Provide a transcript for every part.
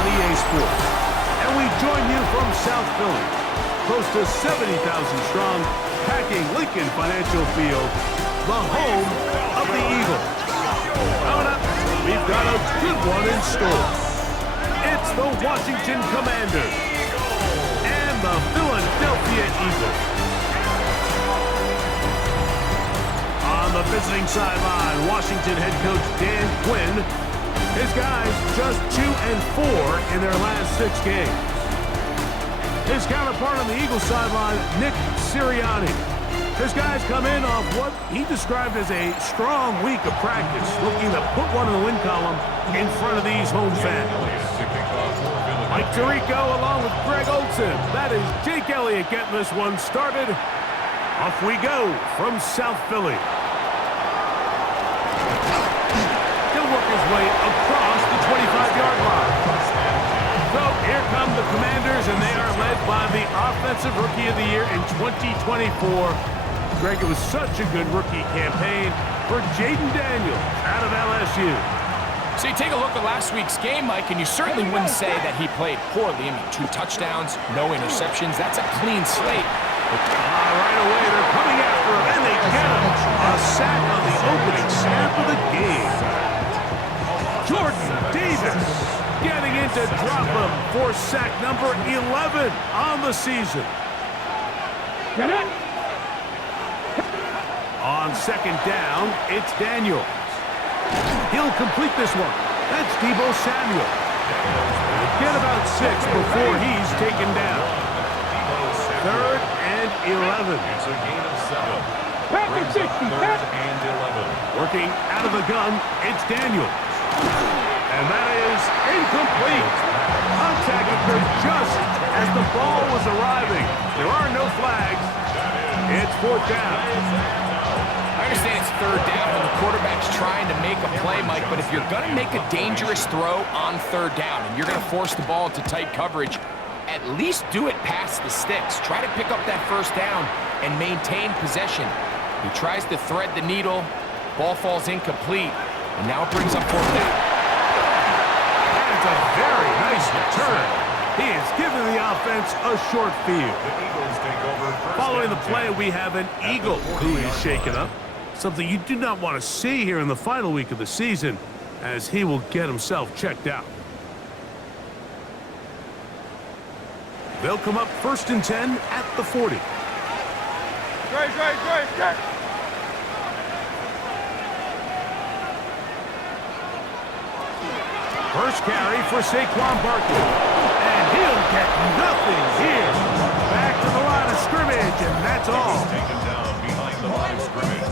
on EA Sports. And we join you from South Philly, close to 70,000 strong, packing Lincoln Financial Field, the home of the Eagles. Coming up, we've got a good one in store. It's the Washington Commanders and the Philadelphia Eagles. On the visiting sideline, Washington head coach Dan Quinn. His guys just 2-4 in their last 6 games. His counterpart on the Eagles sideline, Nick Sirianni. His guys come in off what he described as a strong week of practice, looking to put one in the win column in front of these home fans. Mike Tirico along with Greg Olsen. That is Jake Elliott getting this one started. Off we go from South Philly. He'll work his way across the 25-yard line. So here come the Commanders, and they are led by the Offensive Rookie of the Year in 2024. Greg, it was such a good rookie campaign for Jaden Daniels out of LSU. So you take a look at last week's game, Mike, and you certainly wouldn't say that he played poorly. I mean, 2 touchdowns, no interceptions. That's a clean slate. Right away, they're coming after him, and they get him. A sack on the opening snap of the game. Jordan Davis getting in to drop him for sack number 11 on the season. On second down, it's Daniels. He'll complete this one. That's Deebo Samuel. Get about 6 before he's taken down. 3rd and 11. It's a gain of 7. Back at 60. 3rd and 11. Working out of the gun, it's Daniels. And that is incomplete. Contact occurred just as the ball was arriving. There are no flags. It's 4th down. I understand it's 3rd down when the quarterback's trying to make a play, Mike, but if you're going to make a dangerous throw on 3rd down and you're going to force the ball into tight coverage, at least do it past the sticks. Try to pick up that 1st down and maintain possession. He tries to thread the needle. Ball falls incomplete, and now it brings up 4th down. That's a very nice return. He is giving the offense a short field. Following the play, we have an Eagle who is shaken up. Something you do not want to see here in the final week of the season, as he will get himself checked out. They'll come up 1st and 10 at the 40. Great. First carry for Saquon Barkley. And he'll get nothing here. Back to the line of scrimmage, and that's all. Taken down behind the line of scrimmage.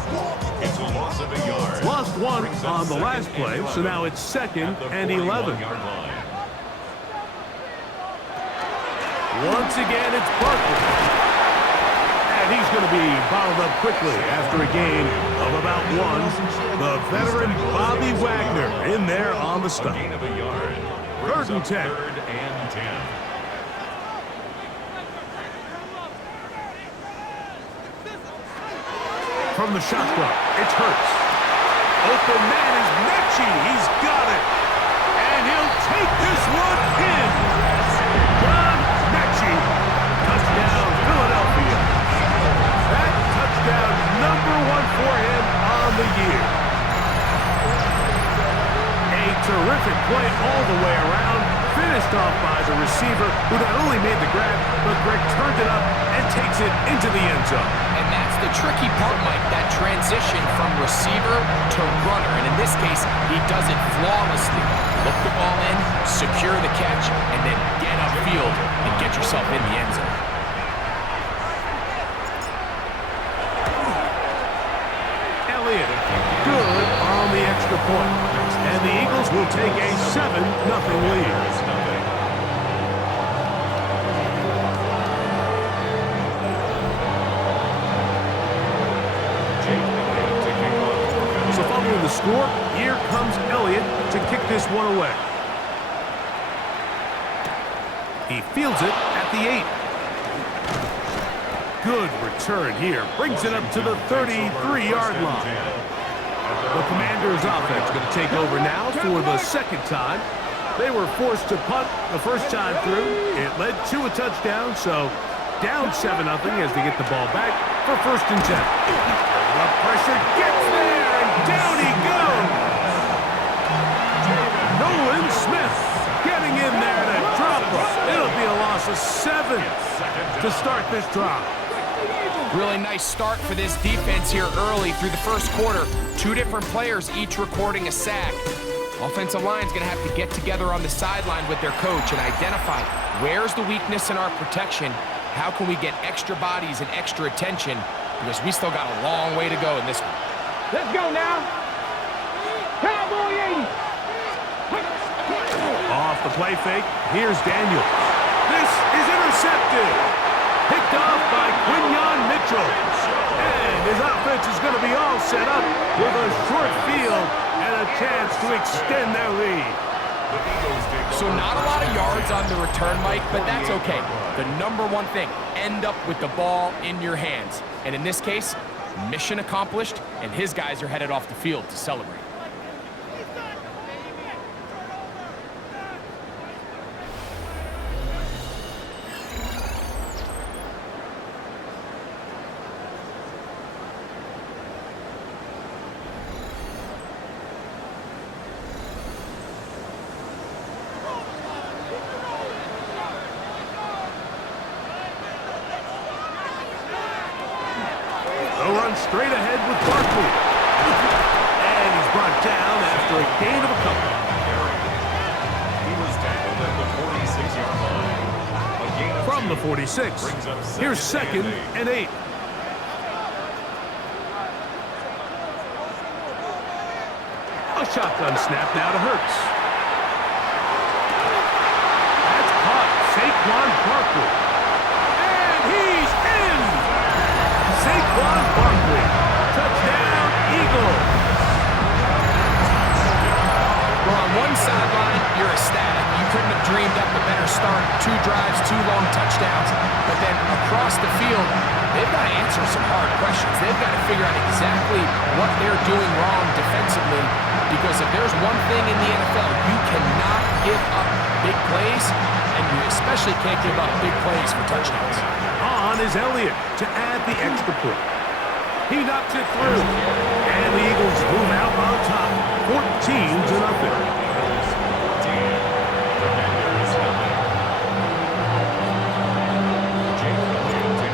It's a loss of a yard. Lost 1 on the last play, so now it's 2nd and 11. Once again, it's Barkley. And he's going to be bottled up quickly after a gain of about 1. The veteran Bobby Wagner in there on the stop. Gain of a yard. 3rd and 10. 3rd and 10. From the shotgun, it's Hurts. Open man is Mechie. He's got it. And he'll take this one in. John Mechie. Touchdown, Philadelphia. That touchdown number 1 for him on the year. A terrific play all the way around. Finished off by the receiver, who not only made the grab, but Greg turned it up and takes it into the end zone. And that's the tricky part, Mike, that transition from receiver to runner. And in this case, he does it flawlessly. Look the ball in, secure the catch, and then get upfield and get yourself in the end zone. Elliott, good on the extra point. And the Eagles will take a 7-0 lead. So following the score, here comes Elliott to kick this one away. He fields it at the 8. Good return here. Brings it up to the 33-yard line. The Commanders offense going to take over now for the 2nd time. They were forced to punt the first time through. It led to a touchdown, so down 7-0 as they get the ball back for 1st and 10. The pressure gets there, and down he goes. Nolan Smith getting in there to drop him. It'll be a loss of 7 to start this drive. Really nice start for this defense here early through the first quarter. 2 different players each recording a sack. Offensive line's going to have to get together on the sideline with their coach and identify where's the weakness in our protection, how can we get extra bodies and extra attention, because we still got a long way to go in this one. Let's go now. Cowboy 80. Off the play fake, here's Daniels. This is intercepted. Picked off by Quinyon Mitchell. And his offense is going to be all set up with a short field and a chance to extend their lead. So not a lot of yards on the return, Mike, but that's okay. The number one thing, end up with the ball in your hands. And in this case, mission accomplished, and his guys are headed off the field to celebrate. They'll run straight ahead with Barkley. And he's brought down after a gain of a couple. He was tackled at the 46-yard line. A gain of From 2 the 46, brings up here's 2nd 2nd and 8. A shotgun snap now to Hurts. That's caught. Saquon Barkley. And he's in! Saquon Barkley. Touchdown, Eagles. Well, on one sideline, you're ecstatic. You couldn't have dreamed up a better start. 2 drives, 2 long touchdowns. But then across the field, they've got to answer some hard questions. They've got to figure out exactly what they're doing wrong defensively. Because if there's one thing in the NFL, you cannot give up big plays, and you especially can't give up big plays for touchdowns. On is Elliott to add the extra point. He knocks it through. And the Eagles move out on top. 14-0.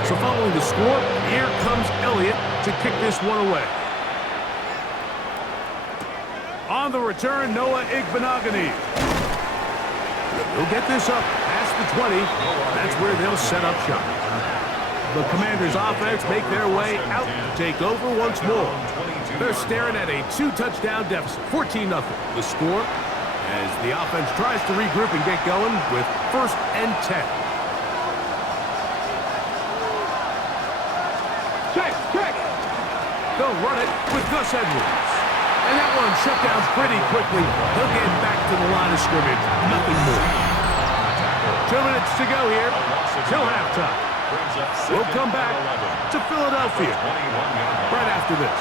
So following the score, here comes Elliott to kick this one away. On the return, Noah Igbenogany. He'll get this up past the 20. That's where they'll set up shop. The Commanders' offense make their way out to take over once more. They're staring at a 2-touchdown deficit, 14-0. The score as the offense tries to regroup and get going with 1st and 10. Check. They'll run it with Gus Edwards. And that one shut down pretty quickly. He'll get back to the line of scrimmage. Nothing more. 2 minutes to go here till halftime. We'll come back to Philadelphia right after this.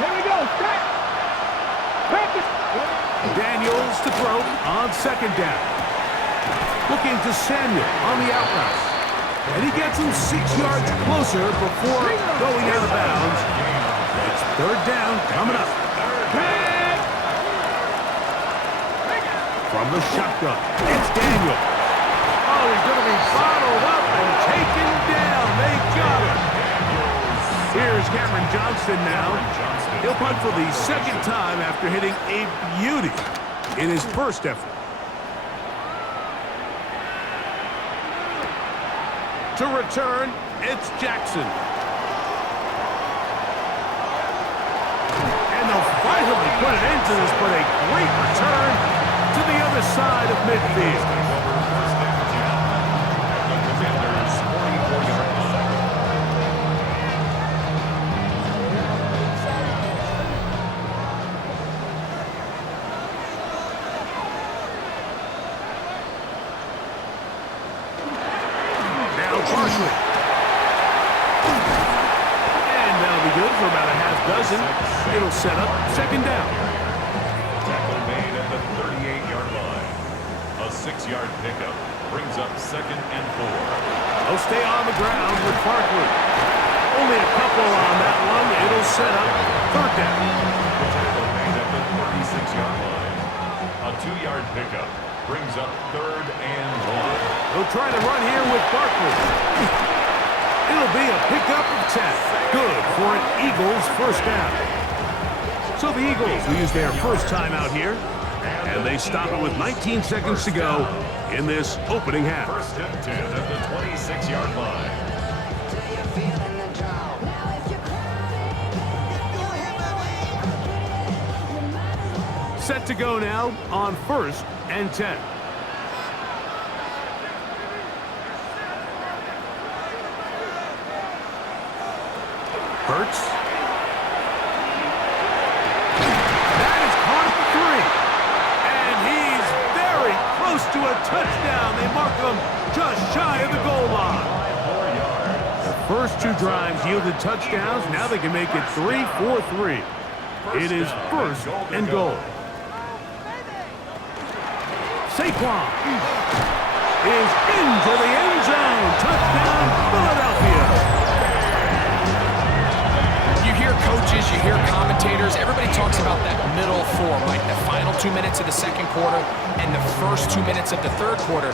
Here we go. Strike. Practice. Daniels to throw on 2nd down. Looking to Samuel on the out route. And he gets him 6 yards closer before going out of bounds. It's 3rd down coming up. From the shotgun, it's Daniel. Oh, he's going to be bottled up and taken down. They got him. Here's Cameron Johnston now. He'll punt for the 2nd time after hitting a beauty in his first effort. To return, it's Jackson. And they'll finally put an end to this, but a great return to the other side of midfield. Now Parsley. And that'll be good for about a half doesn't, it'll set up second down. Tackle made at the 38-yard line. A 6-yard pickup brings up 2nd and 4. They'll stay on the ground with Barkley. Only a couple on that one. It'll set up third down. Tackle made at the 36-yard line. A 2-yard pickup brings up 3rd and 1. They'll try to run here with Barkley. It'll be a pickup of 10. Good for an Eagles first down. So the Eagles will use their first time out here, and they stop it with 19 seconds to go in this opening half. 1st and 10 at the 26-yard line. Set to go now on 1st and 10. Hurts. That is caught at 3. And he's very close to a touchdown. They mark him just shy of the goal line. The first 2 drives yielded touchdowns. Now they can make it 3-4-3. It is 1st and goal. Saquon is into the end zone. Touchdown, Philadelphia. You hear coaches, you hear commentators, everybody talks about that middle 4, like the final 2 minutes of the second quarter and the first 2 minutes of the third quarter.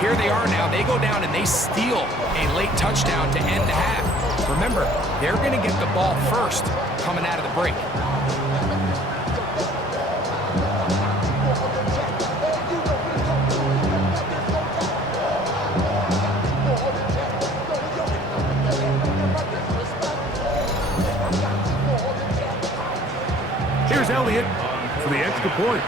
Here they are now. They go down and they steal a late touchdown to end the half. Remember, they're going to get the ball first coming out of the break. Here's Elliott for the extra point.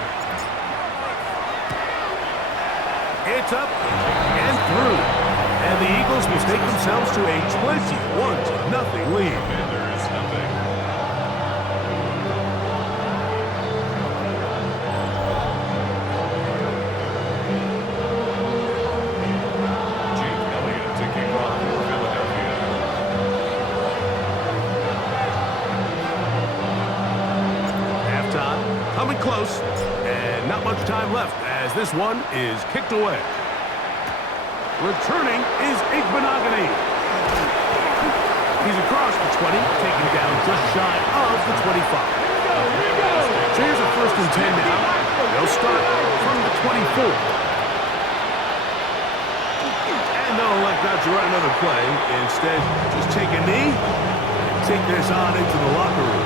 It's up and through. And the Eagles will take themselves to a 21-0 lead. There is nothing. Jake Elliott to kick off for Philadelphia. Halftime coming close, and not much time left as this one is kicked away. Returning is Igbenogany. He's across the 20, taken down just shy of the 25. So here's a 1st and 10 now. They'll start from the 24. And they'll elect not to run another play. Instead, just take a knee and take this on into the locker room.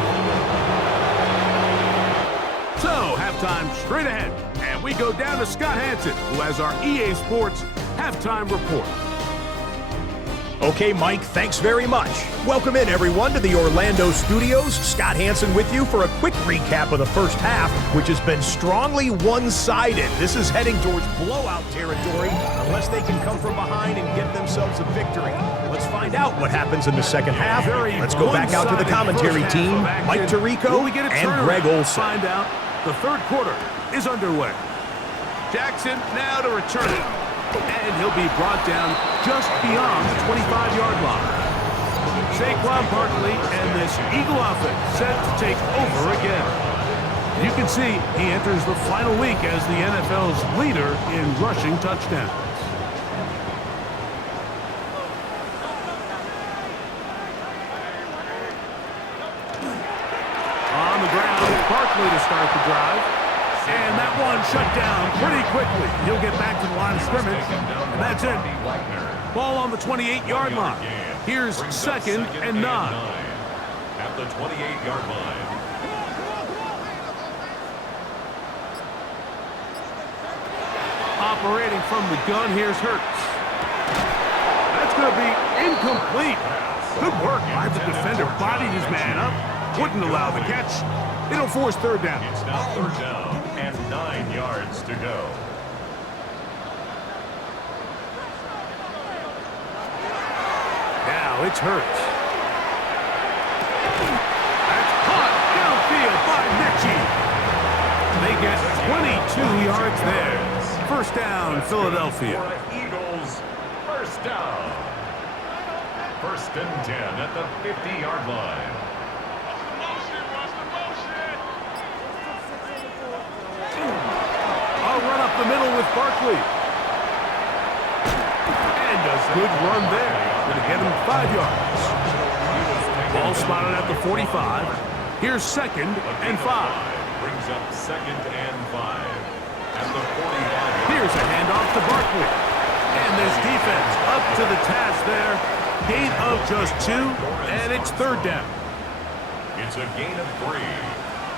So, halftime straight ahead. And we go down to Scott Hansen, who has our EA Sports halftime report. Okay, Mike, thanks very much. Welcome in, everyone, to the Orlando studios. Scott Hansen with you for a quick recap of the first half, which has been strongly one-sided. This is heading towards blowout territory unless they can come from behind and get themselves a victory. Let's find out what happens in the second half. Let's go back out to the commentary team, Mike Tirico and Greg Olson. Find out the third quarter is underway. Jackson now to return it. And he'll be brought down just beyond the 25-yard line. Saquon Barkley and this Eagle offense set to take over again. You can see he enters the final week as the NFL's leader in rushing touchdowns. On the ground, Barkley to start the drive. And that one shut down pretty quickly. He'll get back to the line of scrimmage, and that's it. Ball on the 28-yard line. Here's 2nd and 9. At the 28-yard line. Operating from the gun, here's Hurts. That's going to be incomplete. Good work by the defender. Bodied his man up. Wouldn't allow the catch. It'll force third down. It's now 3rd down and 9 yards to go. Now it's Hurts. That's caught downfield by Mechie. They get 22 yards there. First down, Philadelphia. Eagles, first down. 1st and 10 at the 50-yard line. the middle with Barkley. And a good run there. Going to get him 5 yards. Ball spotted at the 45. Here's 2nd and 5. Brings up 2nd and 5. At the 45. Here's a handoff to Barkley. And this defense up to the task there. Gain of just 2, and it's 3rd down. It's a gain of 3.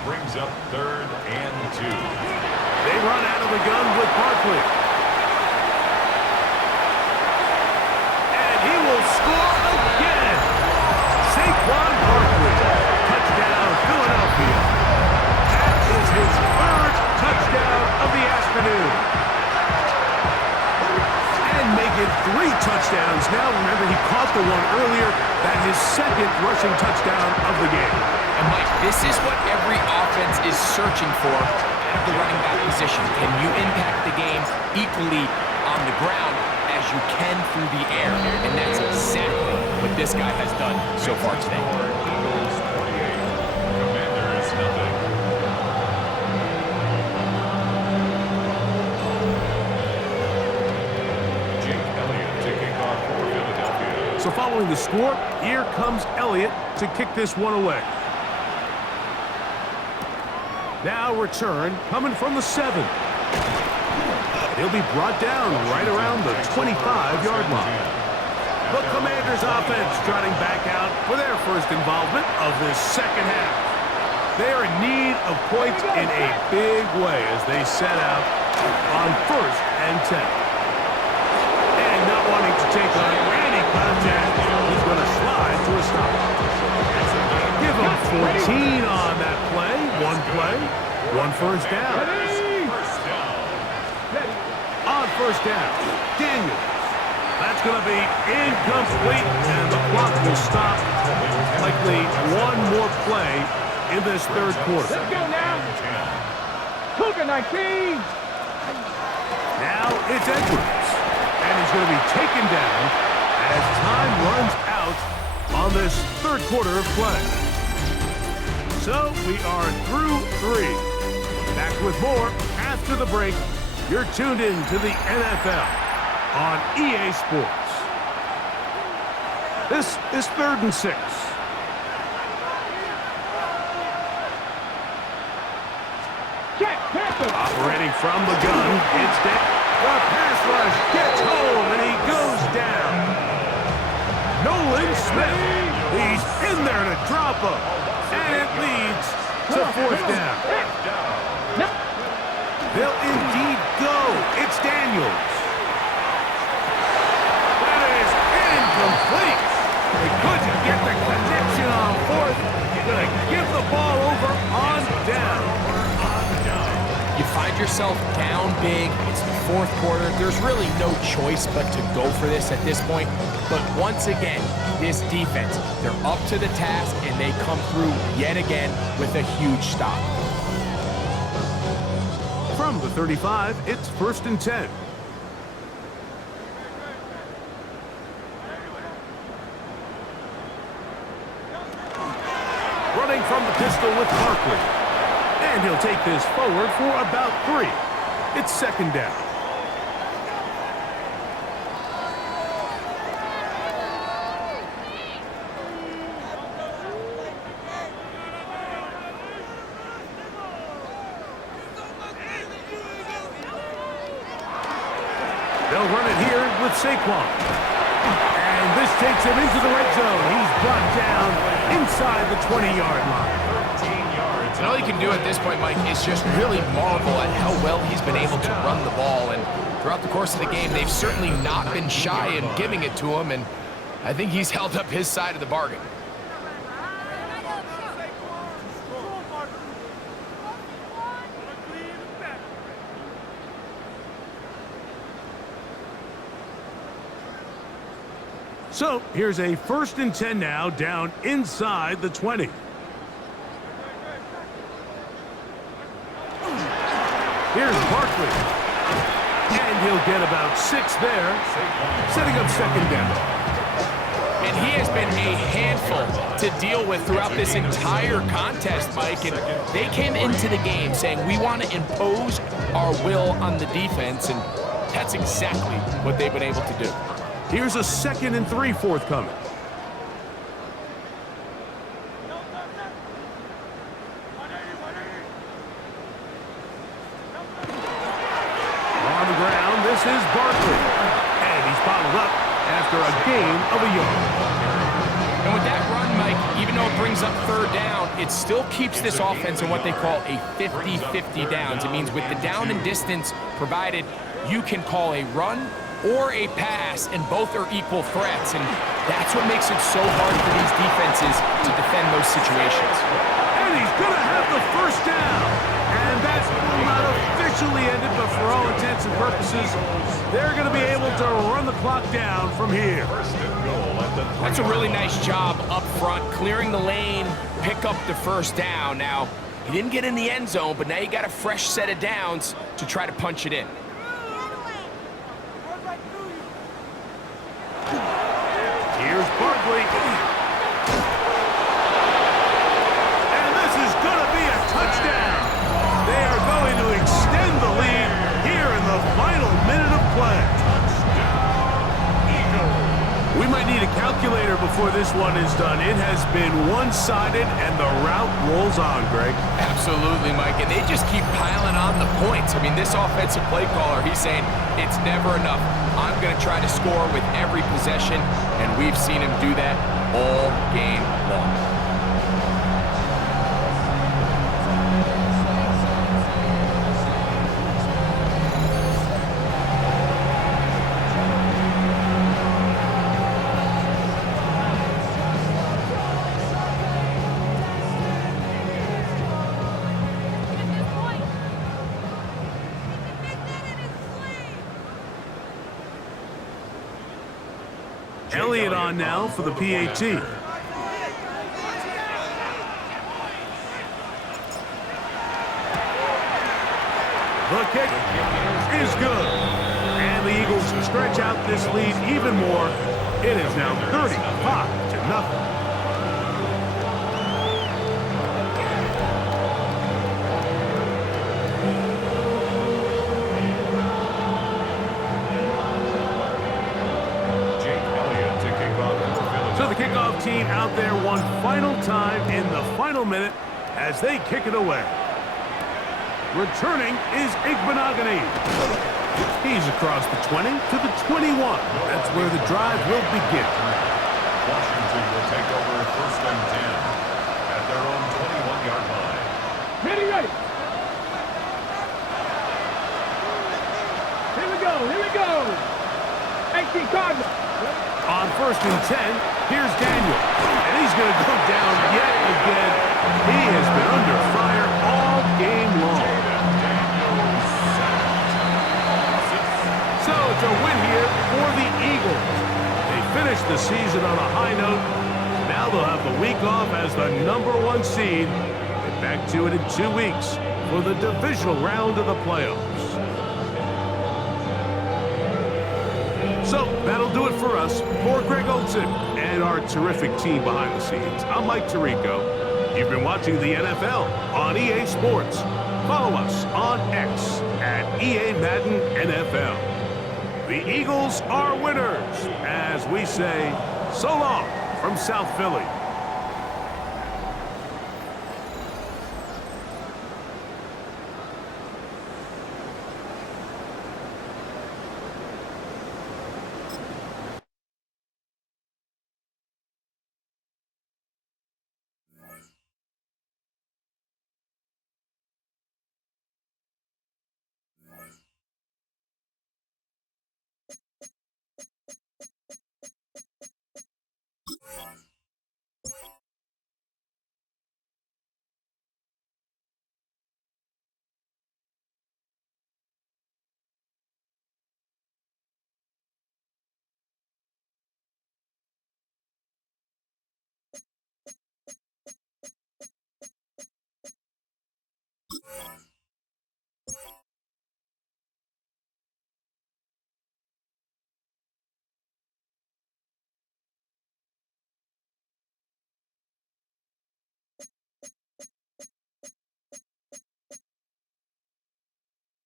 Brings up 3rd and 2. They run out of the gun with Barkley. And he will score again. Saquon Barkley. Touchdown, Philadelphia. That is his 3rd touchdown of the afternoon. And make it 3 touchdowns now. Remember, he caught the one earlier. That is 2nd rushing touchdown of the game. And Mike, this is what every offense is searching for out of the running back position. Can you impact the game equally on the ground as you can through the air? And that's exactly what this guy has done so far today. Eagles 48. Commanders nothing. Jake Elliott to kick off for Philadelphia. So following the score, here comes Elliott to kick this one away. Now return coming from the 7. He'll be brought down right around the 25-yard line. The Commanders offense trotting back out for their first involvement of this second half. They are in need of points in a big way as they set out on 1st and 10. And not wanting to take on any contact, he's going to slide to a stop. Give him 14 on that play. 1 play, 1 first down. On 1st down, Daniels. That's going to be incomplete, and the clock will stop. Likely 1 more play in this 3rd quarter. Let's go now. Cougar 19. Now it's Edwards, and he's going to be taken down as time runs out on this 3rd quarter of play. So we are through 3. Back with more after the break. You're tuned in to the NFL on EA Sports. This is 3rd and 6. Jack Panther. Operating from the gun, it's down. The pass rush gets home, and he goes down. Nolan Smith, he's in there to drop him, and it leads to 4th down. They'll indeed go. It's Daniels. That is incomplete. They couldn't get the connection on 4th. Going to give the ball over on down. You find yourself down big. It's the 4th quarter. There's really no choice but to go for this at this point. But once again, this defense, they're up to the task, and they come through yet again with a huge stop. From the 35, it's 1st and 10. Running from the pistol with Barkley. And he'll take this forward for about 3. It's 2nd down. They'll run it here with Saquon. And this takes him into the red zone. He's brought down inside the 20-yard line. 13 yards. And all you can do at this point, Mike, is just really marvel at how well he's been able to run the ball. And throughout the course of the game, they've certainly not been shy in giving it to him. And I think he's held up his side of the bargain. So here's a 1st and 10 now, down inside the 20. Here's Barkley. And he'll get about 6 there, setting up 2nd down. And he has been a handful to deal with throughout this entire contest, Mike. And they came into the game saying, we want to impose our will on the defense, and that's exactly what they've been able to do. Here's a 2nd and 3 forthcoming. On the ground, this is Barkley. And he's bottled up after a gain of a yard. And with that run, Mike, even though it brings up 3rd down, it still keeps this offense in what they call a 50-50 downs. It means with the down and distance provided, you can call a run or a pass, and both are equal threats. And that's what makes it so hard for these defenses to defend those situations. And he's going to have the 1st down. And that's not officially ended, but for all intents and purposes, they're going to be able to run the clock down from here. That's a really nice job up front, clearing the lane, pick up the 1st down. Now, he didn't get in the end zone, but now you got a fresh set of downs to try to punch it in. Here's Barkley. And this is going to be a touchdown. They are going to extend the lead here in the final minute of play. We might need a calculator before this one is done. It has been one-sided, and the route rolls on, Greg. Absolutely, Mike, and they just keep piling on the points. I mean, this offensive play caller, he's saying it's never enough. I'm going to try to score with every possession, and we've seen him do that all game long. Elliott on now for the PAT. The kick is good. And the Eagles stretch out this lead even more. It is now 35-0. Kickoff team out there one final time in the final minute as they kick it away. Returning is Igbenogany. He's across the 20 to the 21. That's where the drive will begin. Washington will take over 1st and 10 at their own 21-yard line. Ready, ready. Here we go. 18 Cardinals. On 1st and 10, here's Daniel. And he's going to go down yet again. He has been under fire all game long. So it's a win here for the Eagles. They finished the season on a high note. Now they'll have the week off as the #1 seed. Get back to it in 2 weeks for the divisional round of the playoffs. So that'll do it for us. For Greg Olson and our terrific team behind the scenes, I'm Mike Tirico. You've been watching the NFL on EA Sports. Follow us on X at EA Madden NFL. The Eagles are winners, as we say, so long from South Philly.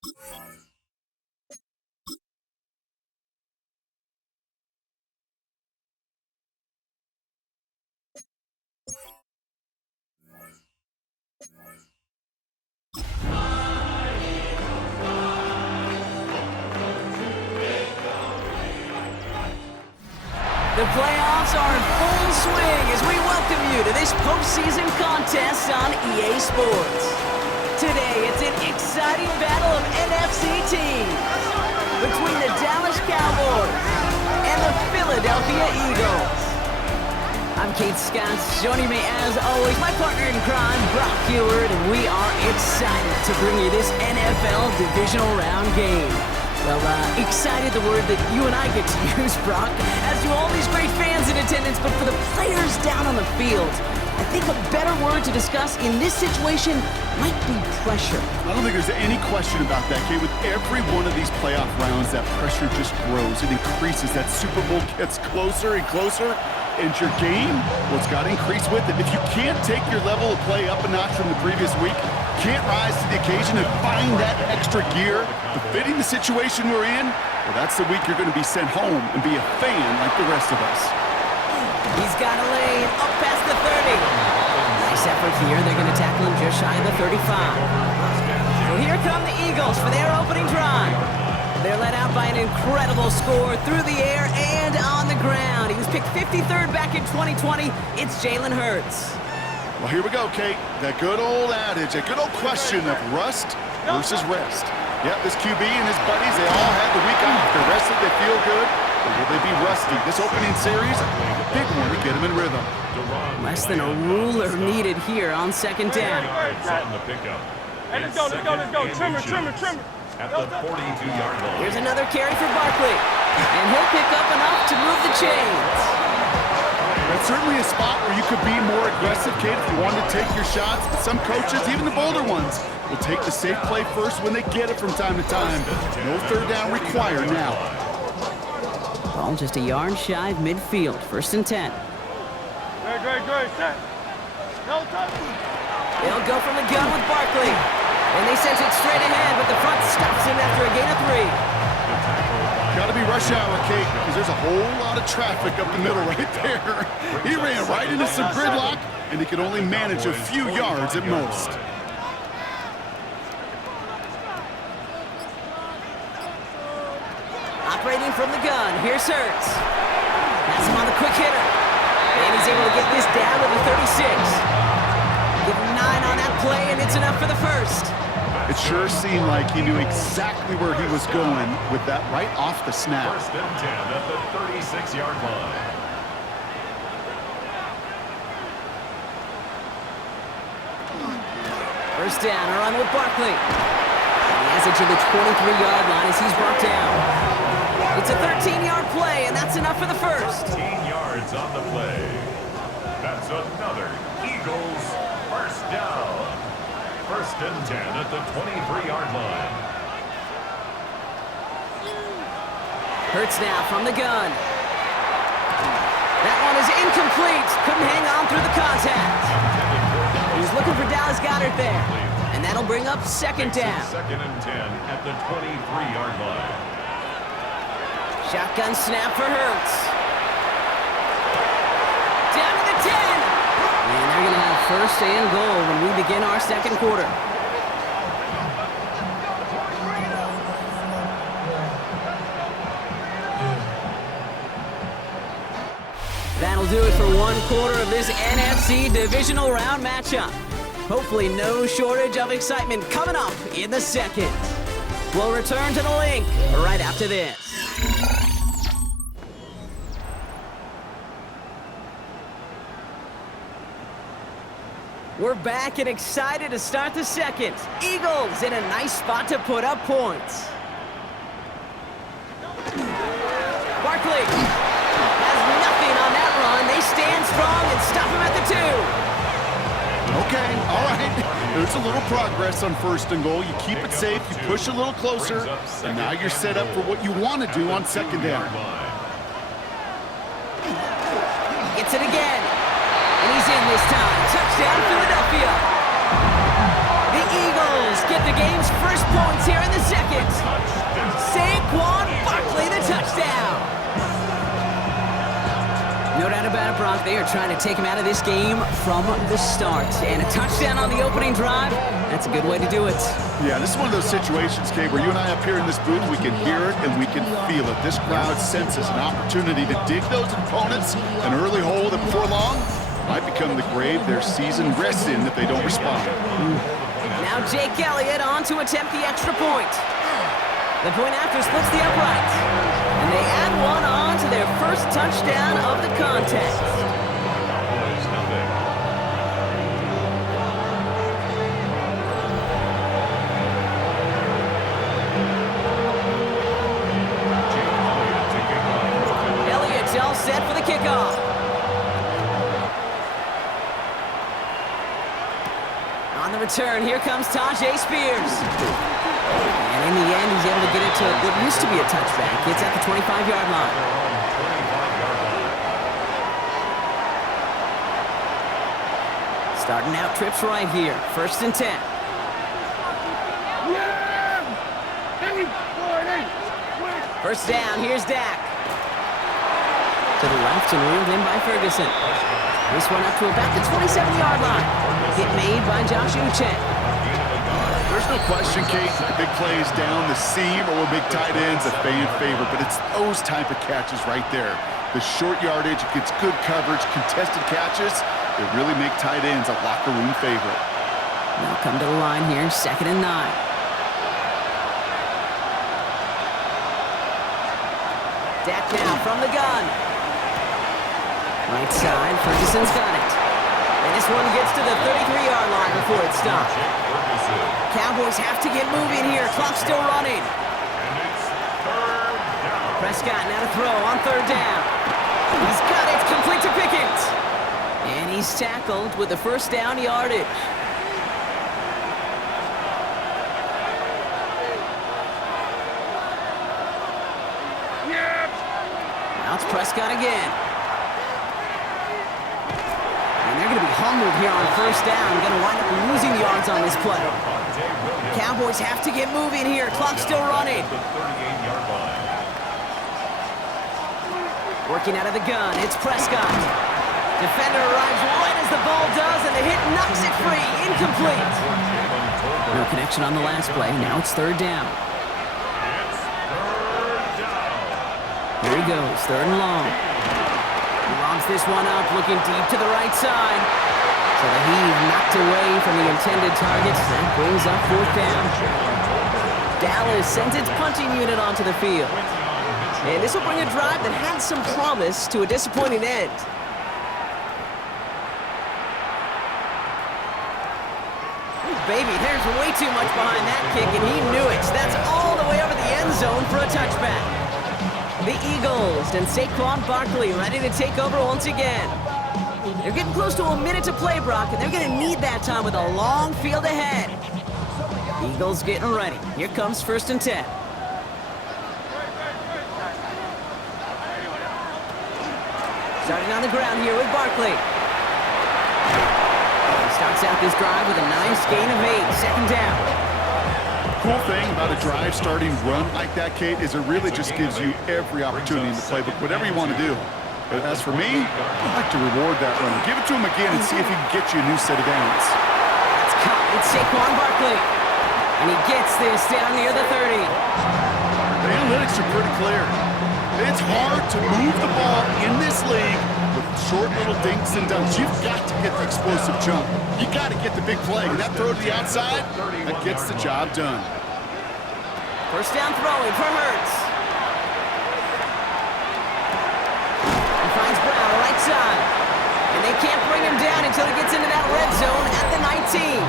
The playoffs are in full swing as we welcome you to this postseason contest on EA Sports. Today, it's an exciting battle of NFC teams between the Dallas Cowboys and the Philadelphia Eagles. I'm Kate Scott. Joining me, as always, my partner in crime, Brock Heward, and we are excited to bring you this NFL divisional round game. Well, excited, the word that you and I get to use, Brock, as do all these great fans in attendance, but for the players down on the field, I think a better word to discuss in this situation might be pressure. I don't think there's any question about that, Kate. With every one of these playoff rounds, that pressure just grows. It increases. That Super Bowl gets closer and closer. And your game, well, it's got to increase with it. If you can't take your level of play up a notch from the previous week, can't rise to the occasion and find that extra gear befitting the situation we're in, well, that's the week you're going to be sent home and be a fan like the rest of us. He's got a lane up past the 30. Nice effort here. They're going to tackle him just shy of the 35. So here come the Eagles for their opening drive. They're led out by an incredible score through the air and on the ground. He was picked 53rd back in 2020. It's Jalen Hurts. Well, here we go, Kate. That good old adage, that good old question of rust versus rest. Yep, this QB and his buddies, they all had the week off. They're rested, they feel good. Or will they be rusty? This opening series, a big one to get them in rhythm. Less than a ruler needed here on second down. On the pickup. Hey, let's go. Trimmer. At the 42-yard line. Here's another carry for Barkley. And he'll pick up enough to move the chains. That's certainly a spot where you could be more aggressive, Kate, if you wanted to take your shots. But some coaches, even the bolder ones, will take the safe play first when they get it from time to time. No third down required now. Ball just a yard shy of midfield. 1st and 10. Great. Set. No touch. They'll go from the gun with Barkley. And they sent it straight ahead, but the front stops him after a gain of 3. Got to be rush hour, Kate, because there's a whole lot of traffic up the middle right there. He ran right into some gridlock, and he could only manage a few yards at most. Operating from the gun, here's Hurts. That's him on the quick hitter. And he's able to get this down to the 36. Give him 9 on that play, and it's enough for the first. It sure seemed like he knew exactly where he was going with that right off the snap. 1st and 10 at the 36-yard line. First down, a run with Barkley. He has it to the 23-yard line as he's brought down. It's a 13-yard play, and that's enough for the first. 13 yards on the play. That's another Eagles first down. 1st and 10 at the 23-yard line. Hurts now from the gun. That one is incomplete. Couldn't hang on through the contact. He's looking for Dallas Goedert there. And that'll bring up second down. 2nd and 10 at the 23-yard line. Shotgun snap for Hurts. Down to the 10. And they're going to have 1st and goal when we begin our second quarter. That'll do it for 1 quarter of this NFC divisional round matchup. Hopefully no shortage of excitement coming up in the second. We'll return to the link right after this. We're back and excited to start the second. Eagles in a nice spot to put up points. Barkley has nothing on that run. They stand strong and stop him at the 2. Okay, all right. There's a little progress on 1st and goal. You keep it safe, you push a little closer, and now you're set up for what you want to do on 2nd down. Gets it again. And he's in this time. Touchdown, Philadelphia. The Eagles get the game's first points here in the second. Saquon Barkley, the touchdown. No doubt about it, Brock. They are trying to take him out of this game from the start. And a touchdown on the opening drive, that's a good way to do it. Yeah, this is one of those situations, Kate, where you and I up here in this booth, we can hear it and we can feel it. This crowd senses an opportunity to dig those opponents an early hole that before long might become the grave their season rests in if they don't respond. Now Jake Elliott on to attempt the extra point. The point after splits the upright. And they add one on to their first touchdown of the contest. Elliott's all set for the kickoff. On the return, here comes Tajay Spears. And in the end, he's able to get it to what used to be a touchback. It's at the 25-yard line. Starting out trips right here. 1st and 10. First down, here's Dak. To the left and reeled in by Ferguson. This one up to about the 27-yard line. Hit made by Josh Uche. There's no question, Kate, big plays down the seam or big tight ends, a fan favorite, but it's those type of catches right there. The short yardage, it gets good coverage, contested catches, they really make tight ends a locker room favorite. Now come to the line here, 2nd and 9. Dak now from the gun. Right side, Ferguson's got it. And this one gets to the 33-yard line before it stops. Cowboys have to get moving here. Clock's still running. Prescott now to throw on 3rd down. He's got it. Complete to Pickens. And he's tackled with the first down yardage. Now it's Prescott again. And they're going to be humbled here on 1st down. Going to wind up losing yards on this play. Cowboys have to get moving here. Clock's still running. Working out of the gun, it's Prescott. Defender arrives right as the ball does, and the hit knocks it free. Incomplete. No connection on the last play. Now it's 3rd down. Here he goes, 3rd and long. He lobs this one up, looking deep to the right side. So the heave knocked away from the intended target. That brings up 4th down. Dallas sends its punting unit onto the field. And this will bring a drive that had some promise to a disappointing end. Baby, there's way too much behind that kick, and he knew it. That's all the way over the end zone for a touchback. The Eagles and Saquon Barkley ready to take over once again. They're getting close to a minute to play, Brock, and they're going to need that time with a long field ahead. Eagles getting ready. Here comes 1st and 10. Starting on the ground here with Barkley. He starts out this drive with a nice gain of 8. 2nd down. Cool thing about a drive starting run like that, Kate, is it really just gives you every opportunity in the playbook, whatever you want to do. But as for me, I'd like to reward that run. Give it to him again and see if he can get you a new set of downs. That's caught. It's Saquon Barkley. And he gets this down near the 30. The analytics are pretty clear. It's hard to move the ball in this league with short little dinks and dunks. You've got to get the explosive jump. You got to get the big play. And that throw to the outside, that gets the job done. 1st down throwing for Hurts. Finds Brown, right side. And they can't bring him down until he gets into that red zone at the 19.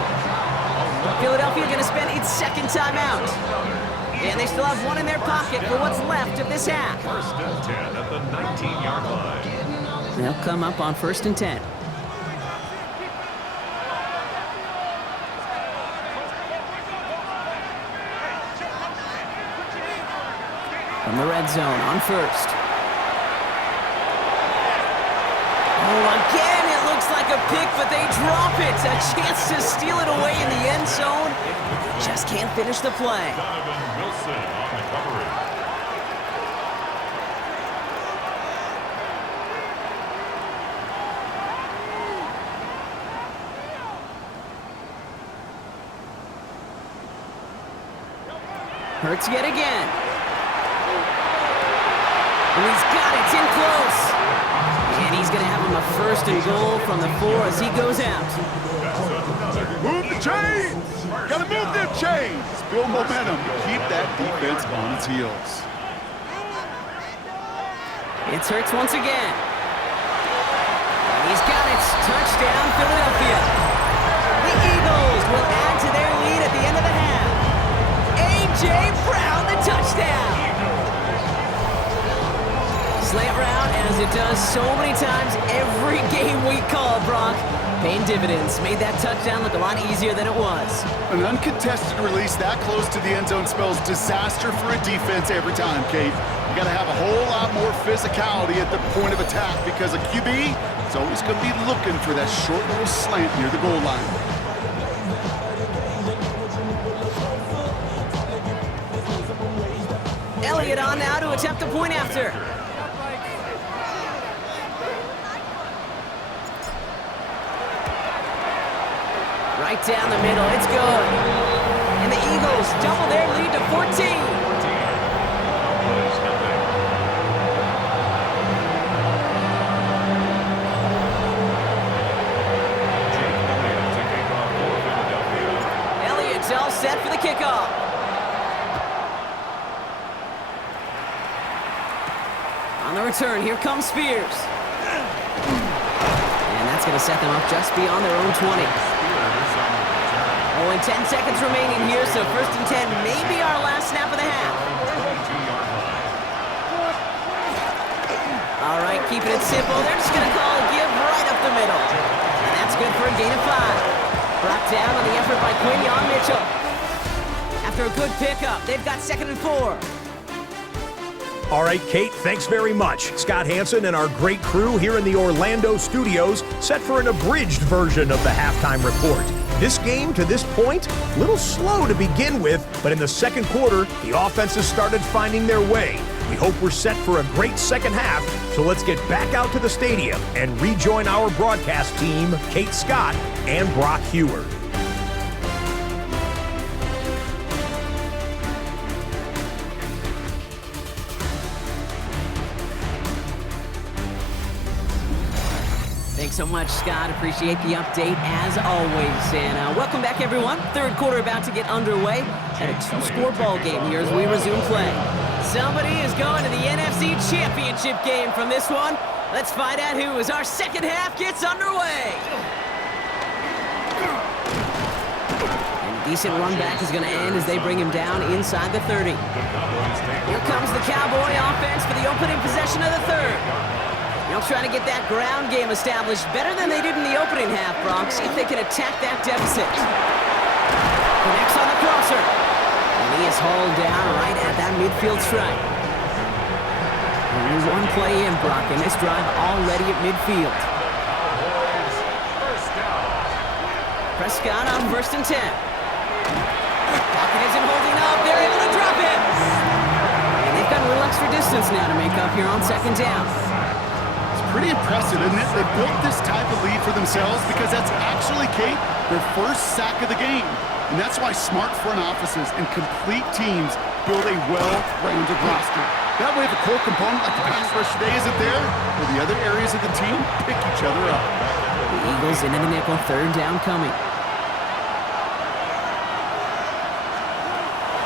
Philadelphia going to spend its 2nd timeout. And they still have one in their pocket for what's left of this half. 1st and 10 at the 19-yard line. They'll come up on 1st and 10. From the red zone on 1st. Oh, again, it looks like a pick, but they drop it. A chance to steal it away in the end zone. Just can't finish the play. Donovan Wilson on the coverage. Hurts yet again. And he's got it. It's in close. And he's going to have him a 1st and goal from the 4 as he goes out. Move the chains! Gotta move them chains! Build momentum. Keep that defense on its heels. It's Hurts once again. And he's got it. Touchdown, Philadelphia. The Eagles will add to their lead at the end of the half. A.J. Brown, the touchdown. Slant route, as it does so many times every game we call, Brock. Paying dividends. Made that touchdown look a lot easier than it was. An uncontested release that close to the end zone spells disaster for a defense every time, Kate. You got to have a whole lot more physicality at the point of attack because a QB is always going to be looking for that short little slant near the goal line. Elliott on now to attempt the point after. Right down the middle, it's good. And the Eagles double their lead to 14. Elliott's all set for the kickoff. On the return, here comes Spears. And that's going to set them up just beyond their own 20. Only 10 seconds remaining here, so 1st and 10 may be our last snap of the half. All right, keeping it simple. They're just going to call a give right up the middle. And that's good for a gain of 5. Brought down on the effort by Quinion Mitchell. After a good pickup, they've got 2nd and 4. All right, Kate, thanks very much. Scott Hansen and our great crew here in the Orlando studios set for an abridged version of the halftime report. This game, to this point, a little slow to begin with, but in the second quarter, the offenses started finding their way. We hope we're set for a great second half, so let's get back out to the stadium and rejoin our broadcast team, Kate Scott and Brock Hewer. Thanks so much, Scott. Appreciate the update as always. And welcome back, everyone. Third quarter about to get underway. At a 2-score ball game here as we resume play. Somebody is going to the NFC Championship game from this one. Let's find out who as our second half gets underway. And a decent run back is going to end as they bring him down inside the 30. Here comes the Cowboy offense for the opening possession of the third. They'll try to get that ground game established better than they did in the opening half, Brock. See if they can attack that deficit. Connects on the crosser. And he is hauled down right at that midfield stripe. Only one play in, Brock, and this drive already at midfield. Prescott on 1st and 10. Pocket isn't holding up. They're able to drop it. And they've got a little extra distance now to make up here on 2nd down. Pretty impressive, isn't it? They built this type of lead for themselves because that's actually, Kate, their first sack of the game. And that's why smart front offices and complete teams build a well-rounded roster. That way, if a core component like the pass rush today isn't there, well, the other areas of the team pick each other up. The Eagles into the nickel, 3rd down coming.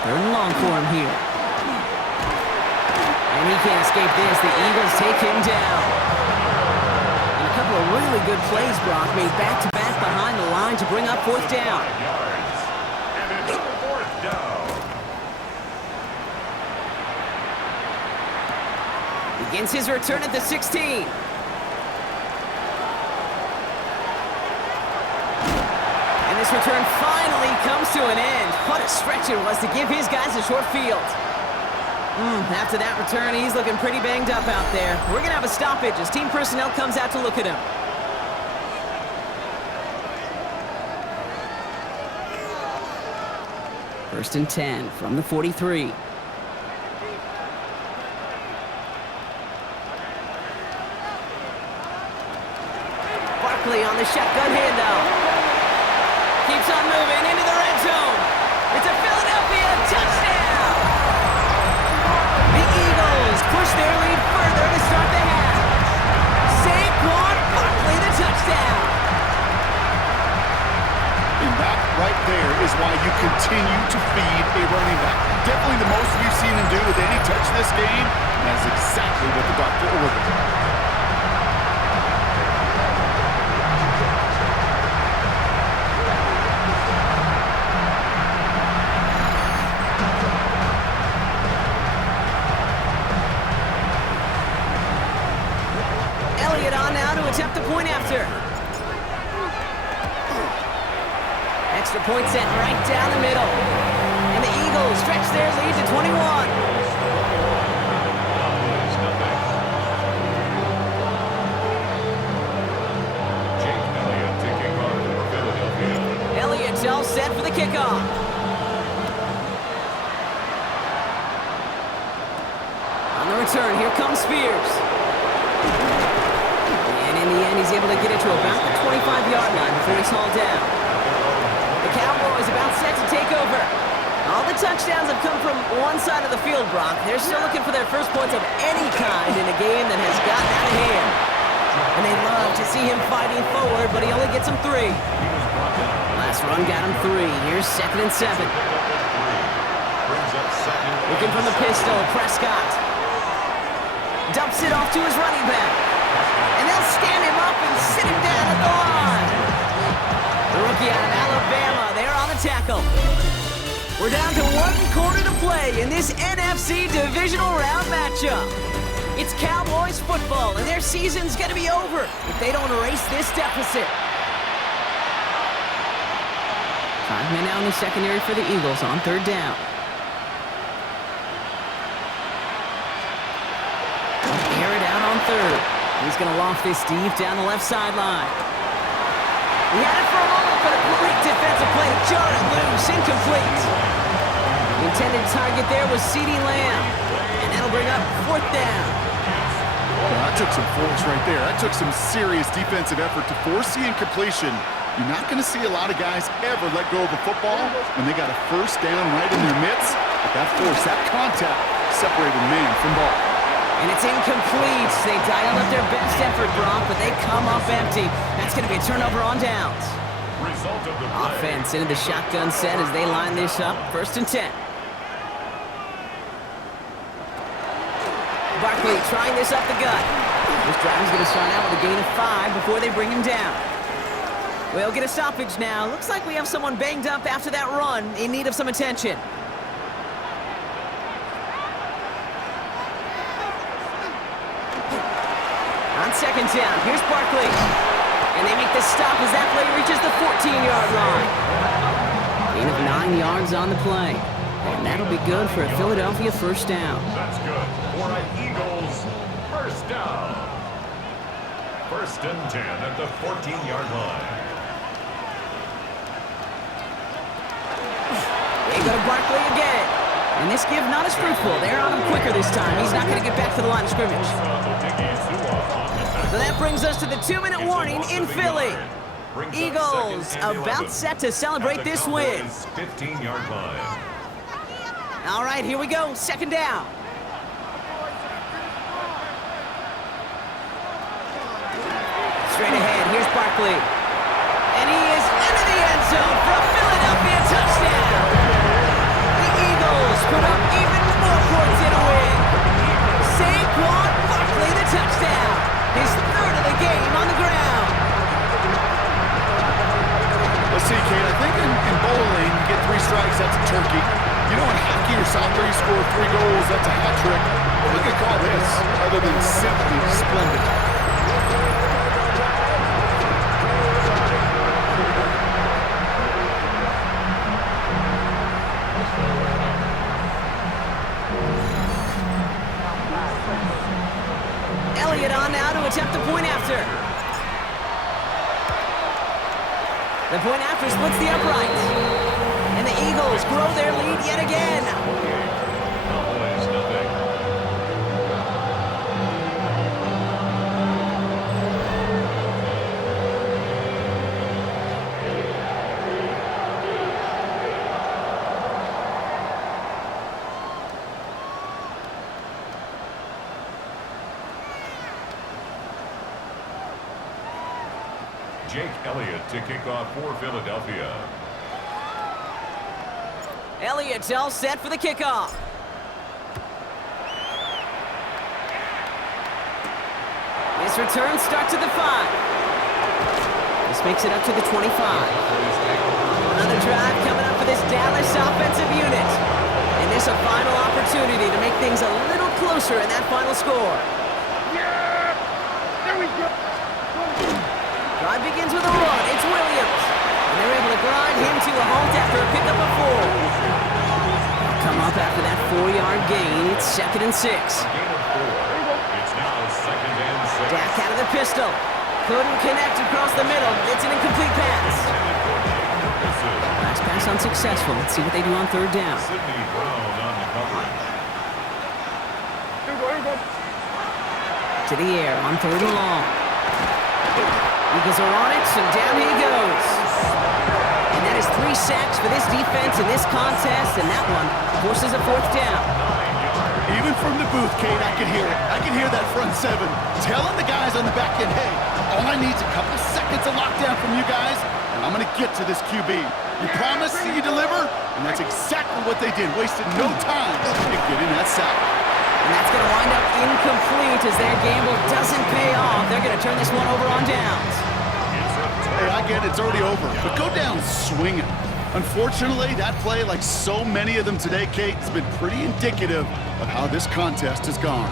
3rd and long for him here. And he can't escape this. The Eagles take him down. A couple of really good plays, Brock, made back-to-back behind the line to bring up 4th down. And it's 4th down. Begins his return at the 16. And this return finally comes to an end. What a stretch it was to give his guys a short field. After that return, he's looking pretty banged up out there. We're going to have a stoppage as team personnel comes out to look at him. First and 10 from the 43. Barkley on the shotgun handoff. Keeps on moving into the red zone. It's a Philadelphia touchdown! The Eagles push their lead further to start the half. Saquon Barkley, the touchdown. And that right there is why you continue to feed a running back. Definitely the most we've seen him do with any touch this game. And that's exactly what the doctor ordered. Attempt the point after. Extra point set right down the middle. And the Eagles stretch their lead to 21. Elliott's all set for the kickoff. On the return, here comes Spears. In the end, he's able to get it to about the 25-yard line before he's hauled down. The Cowboys about set to take over. All the touchdowns have come from one side of the field, Brock. They're still looking for their first points of any kind in a game that has gotten out of hand. And they love to see him fighting forward, but he only gets them 3. Last run got him 3. Here's 2nd and 7. Looking from the pistol, Prescott. Dumps it off to his running back. And they'll stand him up and sit him down at the line. The rookie out of Alabama, they're on the tackle. We're down to 1 quarter to play in this NFC divisional round matchup. It's Cowboys football, and their season's going to be over if they don't erase this deficit. 5 men out in the secondary for the Eagles on 3rd down. Air it out on 3rd. He's going to loft this deep down the left sideline. He had it for a moment, but a great defensive play to jar it loose. Incomplete. The intended target there was CeeDee Lamb. And that'll bring up 4th down. Well, that took some force right there. That took some serious defensive effort to force the incompletion. You're not going to see a lot of guys ever let go of the football when they got a 1st down right in their midst. But that force, that contact, separated man from ball. And it's incomplete. They dialed up their best effort, Brock, but they come up empty. That's going to be a turnover on downs. Offense into the shotgun set as they line this up. 1st and 10. Barkley trying this up the gut. This drive is going to start out with a gain of 5 before they bring him down. We'll get a stoppage now. Looks like we have someone banged up after that run in need of some attention. On 2nd down, here's Barkley. And they make the stop as that play reaches the 14-yard line. Gain of 9 yards on the play. And that'll be good for a Philadelphia 1st down. That's good for an Eagles 1st down. 1st and 10 at the 14-yard line. They go to Barkley again. And this give not as fruitful. They're on him quicker this time. He's not going to get back to the line of scrimmage. So that brings us to the 2-minute warning in Philly. Eagles about set to celebrate this win. 15-yard line. All right, here we go. 2nd down. Straight ahead, here's Barkley. And he is into the end zone for a Philadelphia touchdown. The Eagles put up even more points in a win. Saquon Barkley, the touchdown. His 3rd of the game on the ground. Let's see, Kate, I think in bowling, you get 3 strikes, that's a turkey. You know, in hockey or soccer, you score 3 goals, that's a hat trick. What do you call this, other than simply splendid? Elliott on now to attempt the point after. The point after splits the upright. And And the Eagles grow their lead yet again. Cowboys nothing. Jake Elliott to kick off for Philadelphia. Elliott's all set for the kickoff. This return starts at the 5. This makes it up to the 25. Another drive coming up for this Dallas offensive unit. And this a final opportunity to make things a little closer in that final score. Yeah! There we go! Drive begins with a run. It's Williams. And they're able to grind him to a halt after a pickup of 4. They'll come up after that 4-yard gain. It's 2nd and 6. Gain of 4. It's now 2nd and 6. Dak out of the pistol. Couldn't connect across the middle. It's an incomplete pass. Last pass unsuccessful. Let's see what they do on 3rd down. Sidney Brown on the coverage. To the air on 3rd and long. Eagles are on it, and down he goes. And that is 3 sacks for this defense in this contest, and that one forces a 4th down. Even from the booth, Kate, I can hear it. I can hear that front 7 telling the guys on the back end, hey, all I need is a couple seconds of lockdown from you guys, and I'm going to get to this QB. You promise, you deliver, and that's exactly what they did. Wasted no time in getting that sack. And that's going to wind up incomplete as their gamble doesn't pay off. They're going to turn this one over on downs. Hey, I get it, it's already over, but go down swinging. Unfortunately, that play, like so many of them today, Kate, has been pretty indicative of how this contest has gone.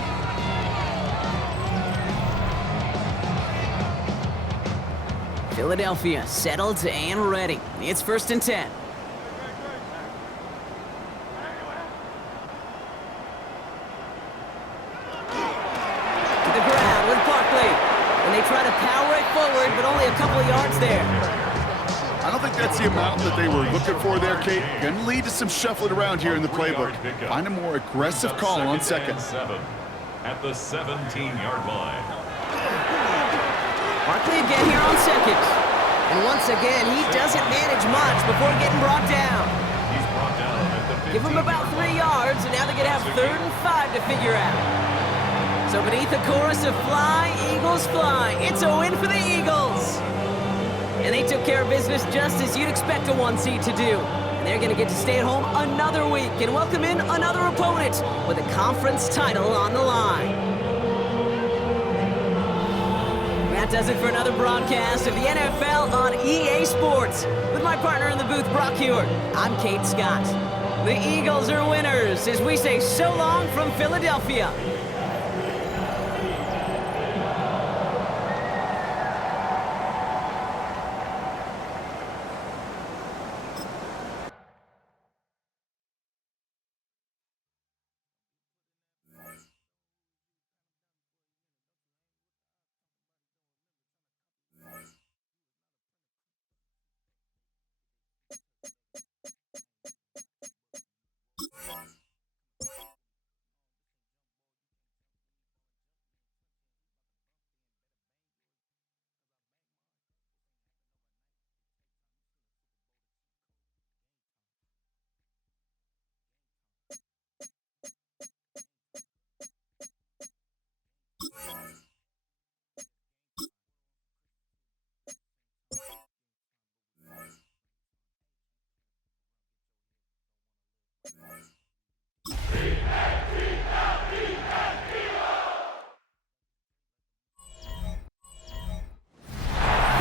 Philadelphia settled and ready. It's 1st and 10. And they try to power it forward, but only a couple of yards there. I don't think that's the amount that they were looking for there, Kate. Going to lead to some shuffling around here in the playbook. Find a more aggressive call on 2nd. 7 at the 17-yard line. Barkley again here on 2nd. And once again, he doesn't manage much before getting brought down. He's brought down at the 15. Give him about 3 yards, and now they're going to have 3rd and 5 to figure out. So beneath the chorus of Fly, Eagles Fly, it's a win for the Eagles. And they took care of business just as you'd expect a 1 seed to do. And they're going to get to stay at home another week and welcome in another opponent with a conference title on the line. That does it for another broadcast of the NFL on EA Sports. With my partner in the booth, Brock Hewitt, I'm Kate Scott. The Eagles are winners as we say so long from Philadelphia.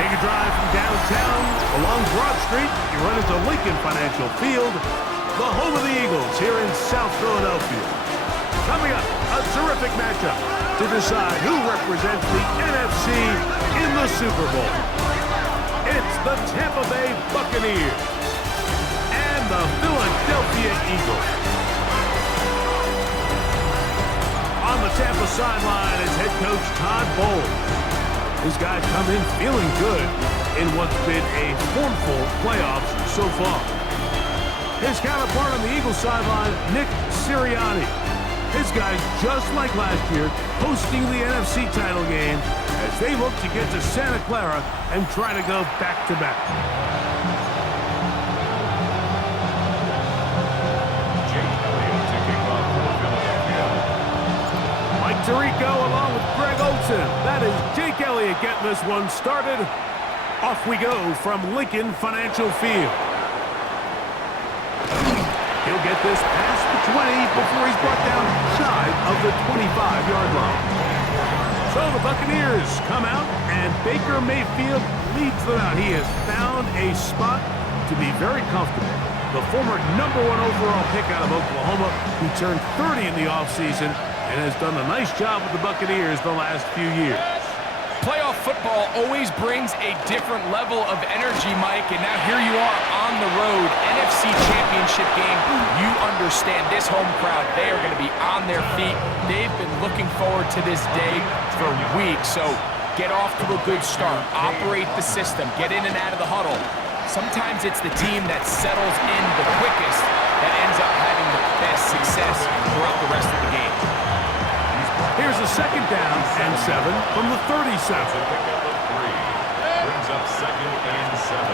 Take a drive from downtown along Broad Street. You run into Lincoln Financial Field, the home of the Eagles here in South Philadelphia. Coming up, a terrific matchup to decide who represents the NFC in the Super Bowl. It's the Tampa Bay Buccaneers and the Philadelphia Eagles. On the Tampa sideline is head coach Todd Bowles. These guys come in feeling good in what's been a formful playoffs so far. His counterpart on the Eagles sideline, Nick Sirianni. His guys, just like last year, hosting the NFC title game as they look to get to Santa Clara and try to go back-to-back. Mike Tirico along with Greg Olsen. That is Jake Elliott getting this one started. Off we go from Lincoln Financial Field. He'll get this past the 20 before he's brought down shy of the 25-yard line. So the Buccaneers come out, and Baker Mayfield leads them out. He has found a spot to be very comfortable. The former #1 overall pick out of Oklahoma, who turned 30 in the offseason and has done a nice job with the Buccaneers the last few years. Playoff football always brings a different level of energy, Mike, and now here you are on the road, NFC Championship game. You understand this home crowd, they are going to be on their feet. They've been looking forward to this day for weeks, so get off to a good start. Operate the system, get in and out of the huddle. Sometimes it's the team that settles in the quickest that ends up having the best success throughout the rest of the game. Here's a 2nd down and 7 from the 37. Brings up 2nd and 7.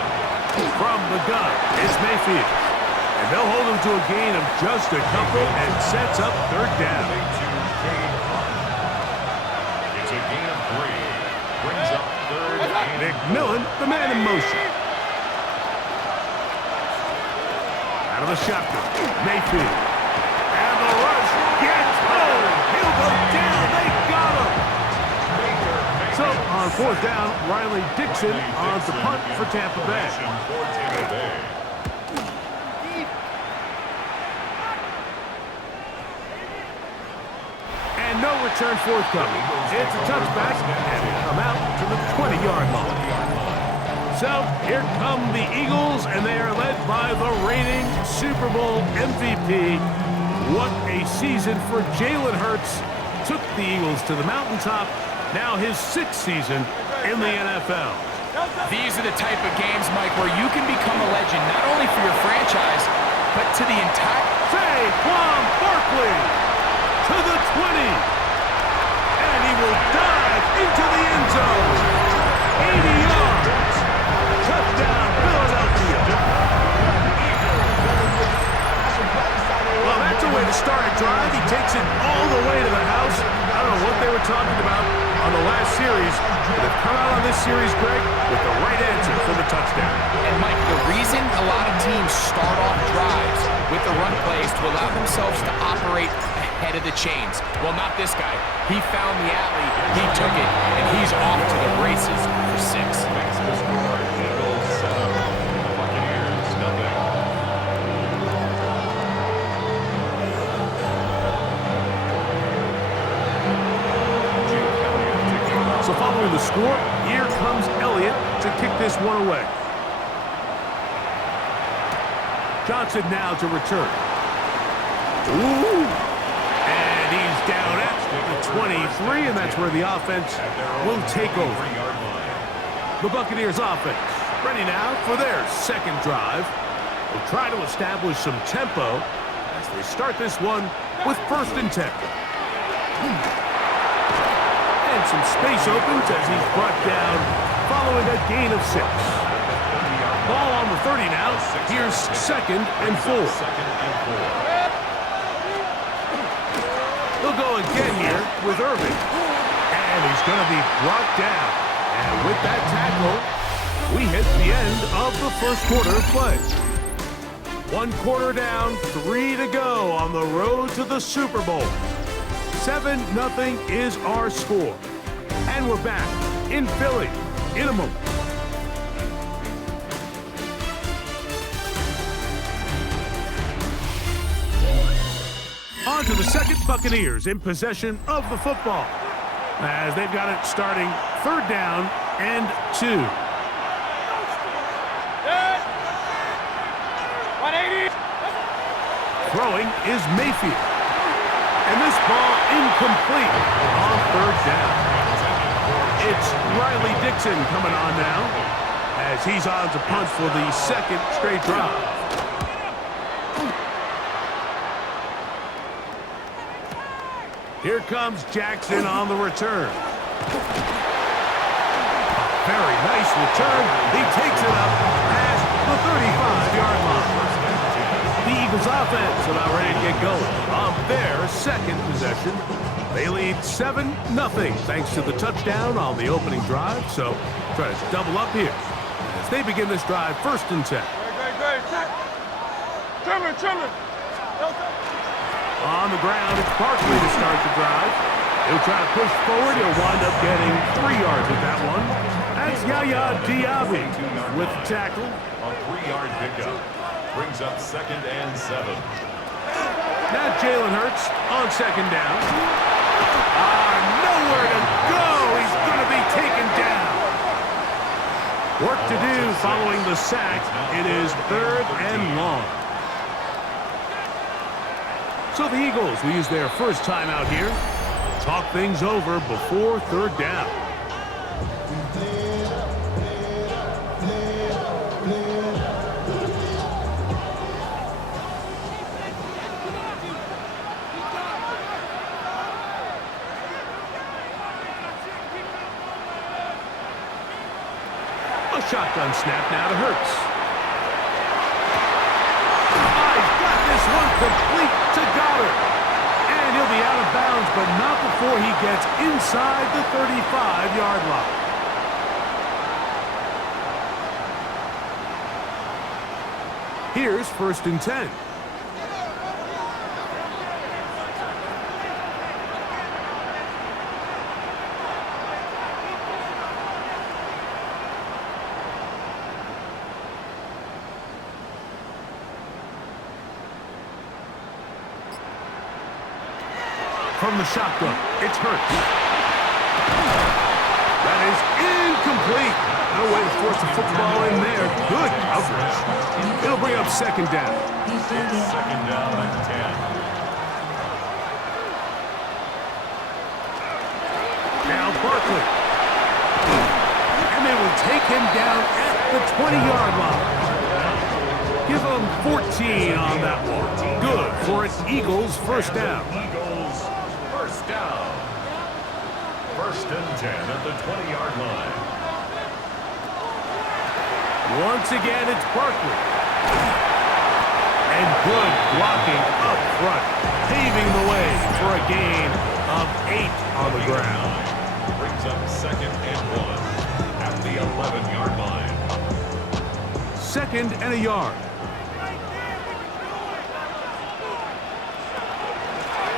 From the gun is Mayfield. And they'll hold him to a gain of just a couple and sets up 3rd down. It's a gain of 3. Brings up 3rd and McMillan, the man in motion. Out of the shotgun, Mayfield. And the rush gets home. He'll go down. They got him. So on 4th down, Riley Dixon on the punt for Tampa Bay. And no return forthcoming. It's a touchback, and they come out to the 20-yard line. So here come the Eagles, and they are led by the reigning Super Bowl MVP. What a season for Jalen Hurts. Took the Eagles to the mountaintop. Now his 6th season in the NFL. These are the type of games, Mike, where you can become a legend, not only for your franchise, but to the entire... Saquon Barkley to the 20. And he will dive into the end zone. 80 yards. Touchdown, Philadelphia. Well, that's a way to start a drive. He takes it all the way to the house. I don't know what they were talking about on the last series, but they've come out on this series, Greg, with the right answer for the touchdown. And, Mike, the reason a lot of teams start off drives with the run plays to allow themselves to operate ahead of the chains. Well, not this guy. He found the alley, he took it, and he's off to the races for 6. So following the score, here comes Elliott to kick this one away. Johnson now to return. Ooh! And he's down at the 23, and that's where the offense will take over. The Buccaneers offense ready now for their 2nd drive. They'll try to establish some tempo as they start this one with 1st and 10. And some space opens as he's brought down following a gain of 6. Ball on the 30 now. Here's 2nd and 4. He'll go again here with Irving. And he's going to be brought down. And with that tackle, we hit the end of the 1st quarter of play. 1 quarter down, 3 to go on the road to the Super Bowl. 7-0 is our score. And we're back in Philly in a moment. On to the 2nd, Buccaneers in possession of the football as they've got it starting 3rd down and 2. 180. Throwing is Mayfield. And this ball incomplete on 3rd down. It's Riley Dixon coming on now as he's on to punt for the 2nd straight drive. Here comes Jackson on the return. Very nice return. He takes it up past the 35-yard line. The Eagles offense about ready to get going on their second possession. They lead 7-0 thanks to the touchdown on the opening drive. So try to double up here as they begin this drive 1st and 10. On the ground, it's Barkley to start the drive. He'll try to push forward. He'll wind up getting 3 yards with that one. That's Yaya Diaby with the tackle. A 3-yard pickup brings up 2nd and 7. Now Jalen Hurts on 2nd down. Nowhere to go. He's going to be taken down. Work to do following the sack. It is 3rd and long. So the Eagles will use their first time out here. Talk things over before 3rd down. A shotgun snap now to Hurts. He's got this one complete to Goddard. And he'll be out of bounds, but not before he gets inside the 35-yard line. Here's 1st and 10. From the shotgun, it's Hurts. That is incomplete. No way to force the football in there. Good coverage. It'll bring up 2nd down. It's 2nd down and 10. Now Barkley. And they will take him down at the 20-yard line. Give them 14 on that one. Good for an Eagles 1st down. Eagles 1st down. 1st and 10 at the 20-yard line. Once again, it's Barkley. And good blocking up front, paving the way for a gain of 8 on the ground. Brings up 2nd and 1 at the 11-yard line. 2nd and a yard.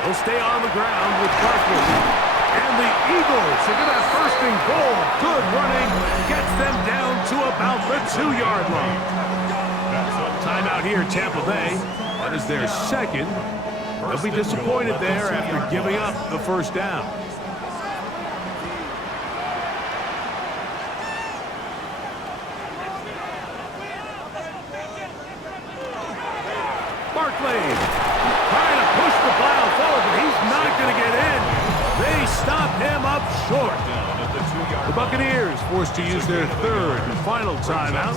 He'll stay on the ground with Barkley. And the Eagles are going to have 1st and goal. Good running. Gets them down to about the 2-yard line. Timeout here, Tampa Bay. That is their 2nd. They'll be disappointed there after giving up the 1st down. Barkley trying to push the plow forward, but he's not going to get in. They stop him up short. The Buccaneers forced to use their 3rd and final timeout,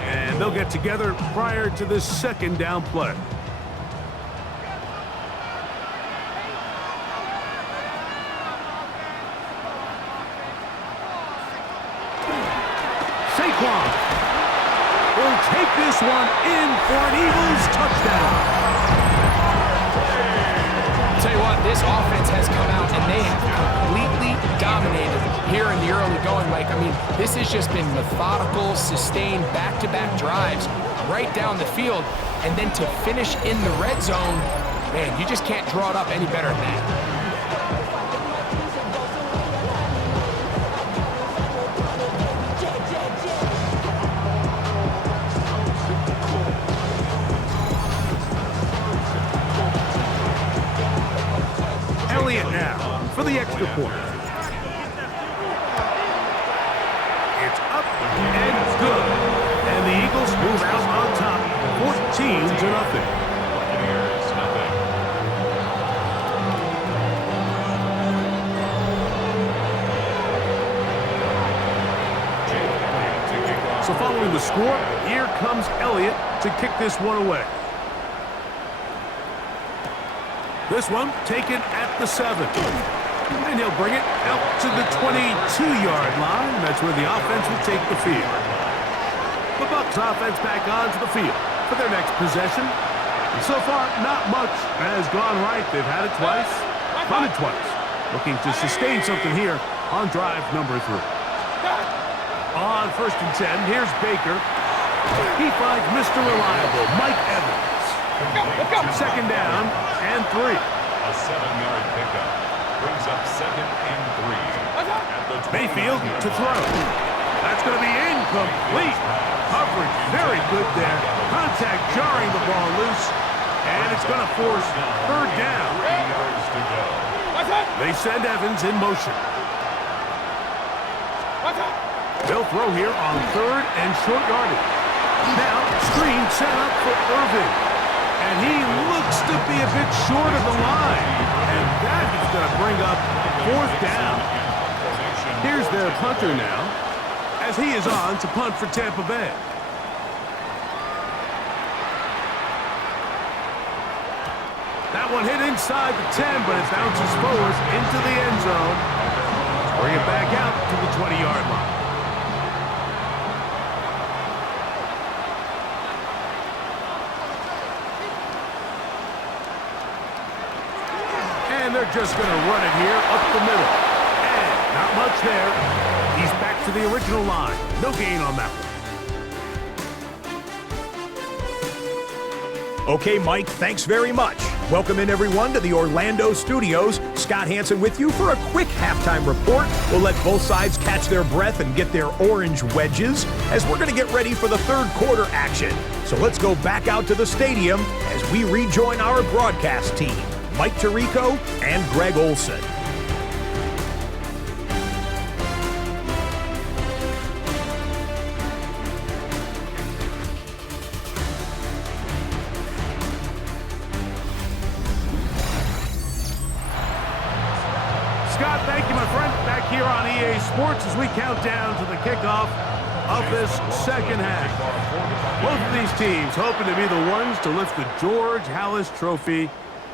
and they'll get together prior to this 2nd down play. Saquon will take this one in for an Eagles touchdown. Tell you what, this offense has come out and they have completely dominated here in the early going, Mike. I mean, this has just been methodical, sustained, back-to-back drives right down the field. And then to finish in the red zone, man, you just can't draw it up any better than that. Now for the extra point. It's up and good. And the Eagles move out on top 14-0. Buccaneers, nothing. So following the score, here comes Elliott to kick this one away. This one taken at the 7. And he'll bring it out to the 22-yard line. That's where the offense will take the field. The Bucs offense back onto the field for their next possession. So far, not much has gone right. They've had it twice, punted twice. Looking to sustain something here on drive number 3. On 1st and 10, here's Baker. He finds Mr. Reliable, Mike Evans. Second down and 3. A 7-yard pickup brings up 2nd and 3. Mayfield to throw. That's going to be incomplete. Coverage very good there. Contact jarring the ball loose. And it's going to force 3rd down. 3 yards to go. They send Evans in motion. They'll throw here on 3rd and short yardage. Now, screen set up for Irving. And he looks to be a bit short of the line. And that is going to bring up 4th down. Here's their punter now, as he is on to punt for Tampa Bay. That one hit inside the 10, but it bounces forward into the end zone. Bring it back out to the 20-yard line. And they're just going to run it here up the middle. And not much there. He's back to the original line. No gain on that one. Okay, Mike, thanks very much. Welcome in, everyone, to the Orlando studios. Scott Hansen with you for a quick halftime report. We'll let both sides catch their breath and get their orange wedges as we're going to get ready for the 3rd quarter action. So let's go back out to the stadium as we rejoin our broadcast team, Mike Tirico and Greg Olson. Scott, thank you, my friend. Back here on EA Sports as we count down to the kickoff of this 2nd half. Both of these teams hoping to be the ones to lift the George Halas Trophy.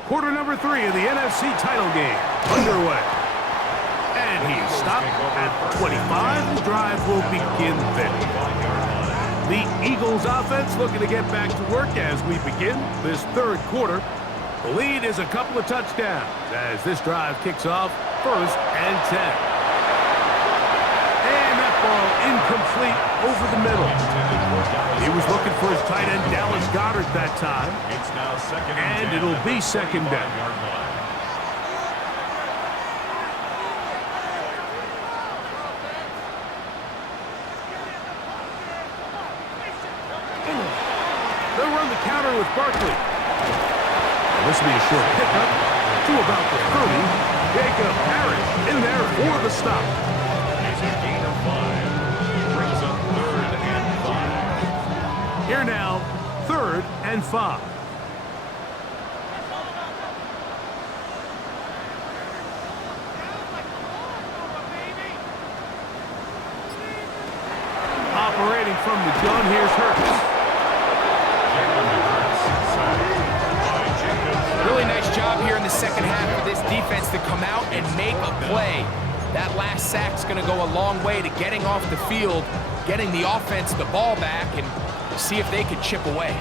Quarter number 3 of the NFC title game underway. And he is stopped at 25. The drive will begin then. The Eagles offense looking to get back to work as we begin this 3rd quarter. The lead is a couple of touchdowns as this drive kicks off 1st and 10. And that ball incomplete over the middle. He was looking for his tight end Dallas Goedert that time. It's now 2nd And it'll be 2nd down. They'll run the counter with Barkley. This will be a short pickup to about the 30. Jacob Harris in there for the stop. It's a gain of 5. Brings up 3rd and 5. Here now, 3rd and 5. Operating from the gun, here's Hurts. Really nice job here in the 2nd half for this defense to come out and make a play. That last sack's going to go a long way to getting off the field, getting the offense the ball back, and see if they can chip away.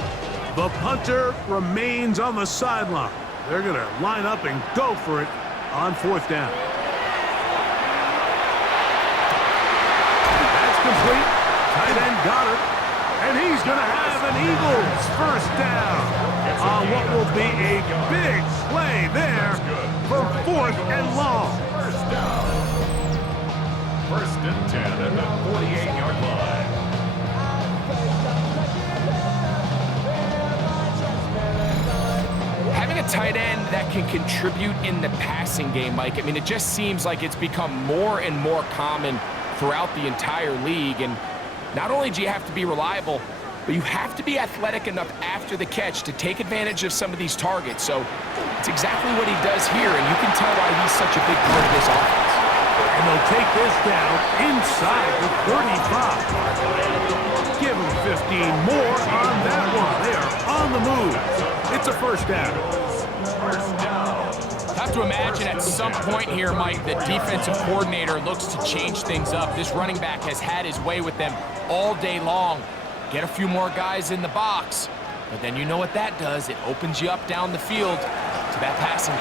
The punter remains on the sideline. They're going to line up and go for it on 4th down. That's complete. Tight end Goedert. And he's going to have an Eagles 1st down on what will be a big play there for 4th and long. 1st down. 1st and 10 at the 48-yard line. Having a tight end that can contribute in the passing game, Mike, I mean, it just seems like it's become more and more common throughout the entire league. And not only do you have to be reliable, but you have to be athletic enough after the catch to take advantage of some of these targets. So it's exactly what he does here, and you can tell why he's such a big part of this offense. And they'll take this down inside the 35. Give them 15 more on that one. They are on the move. It's a 1st down. 1st down. Have to imagine at some point here, Mike, the defensive coordinator looks to change things up. This running back has had his way with them all day long. Get a few more guys in the box, but then you know what that does. It opens you up down the field to that passing game.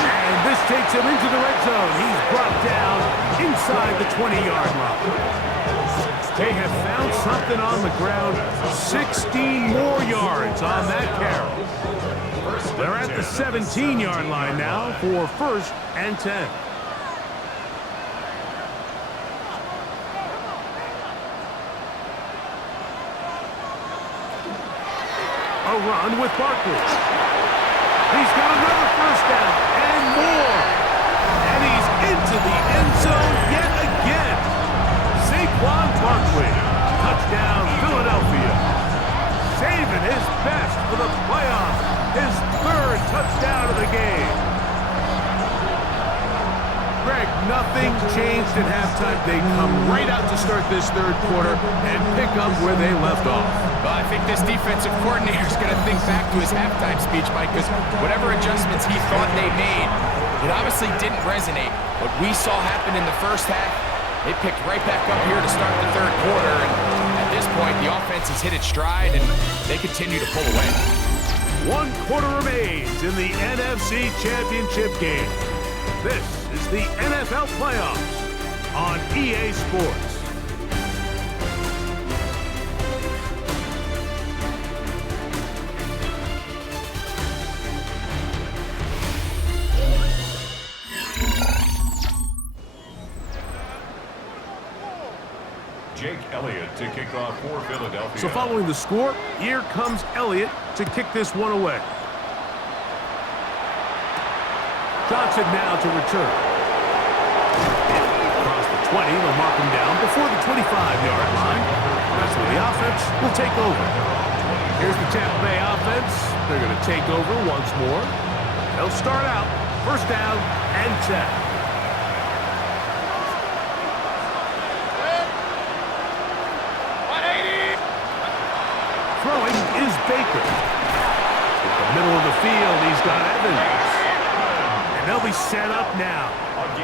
And this takes him into the red zone. He's brought down inside the 20-yard line. They have found something on the ground. 16 more yards on that carry. They're at the 17-yard line now for 1st and 10. A run with Barkley. He's got another 1st down and more. And he's into the end zone yet again. Saquon Barkley. Touchdown, Philadelphia. Saving his best for the playoffs. His 3rd touchdown of the game. Greg, nothing changed at halftime. They come right out to start this 3rd quarter and pick up where they left off. Well, I think this defensive coordinator is going to think back to his halftime speech, Mike, because whatever adjustments he thought they made, it obviously didn't resonate. What we saw happen in the 1st half, they picked right back up here to start the 3rd quarter, and at this point, the offense has hit its stride, and they continue to pull away. 1 quarter remains in the NFC Championship game. This is the NFL Playoffs on EA Sports. Jake Elliott to kick off for Philadelphia. So following the score, here comes Elliott to kick this one away. Johnson now to return. Across the 20, they'll mark him down before the 25-yard line. That's where the offense will take over. Here's the Tampa Bay offense. They're going to take over once more. They'll start out 1st down and 10. Throwing is Baker. In the middle of the field, he's got Evans. And they'll be set up now.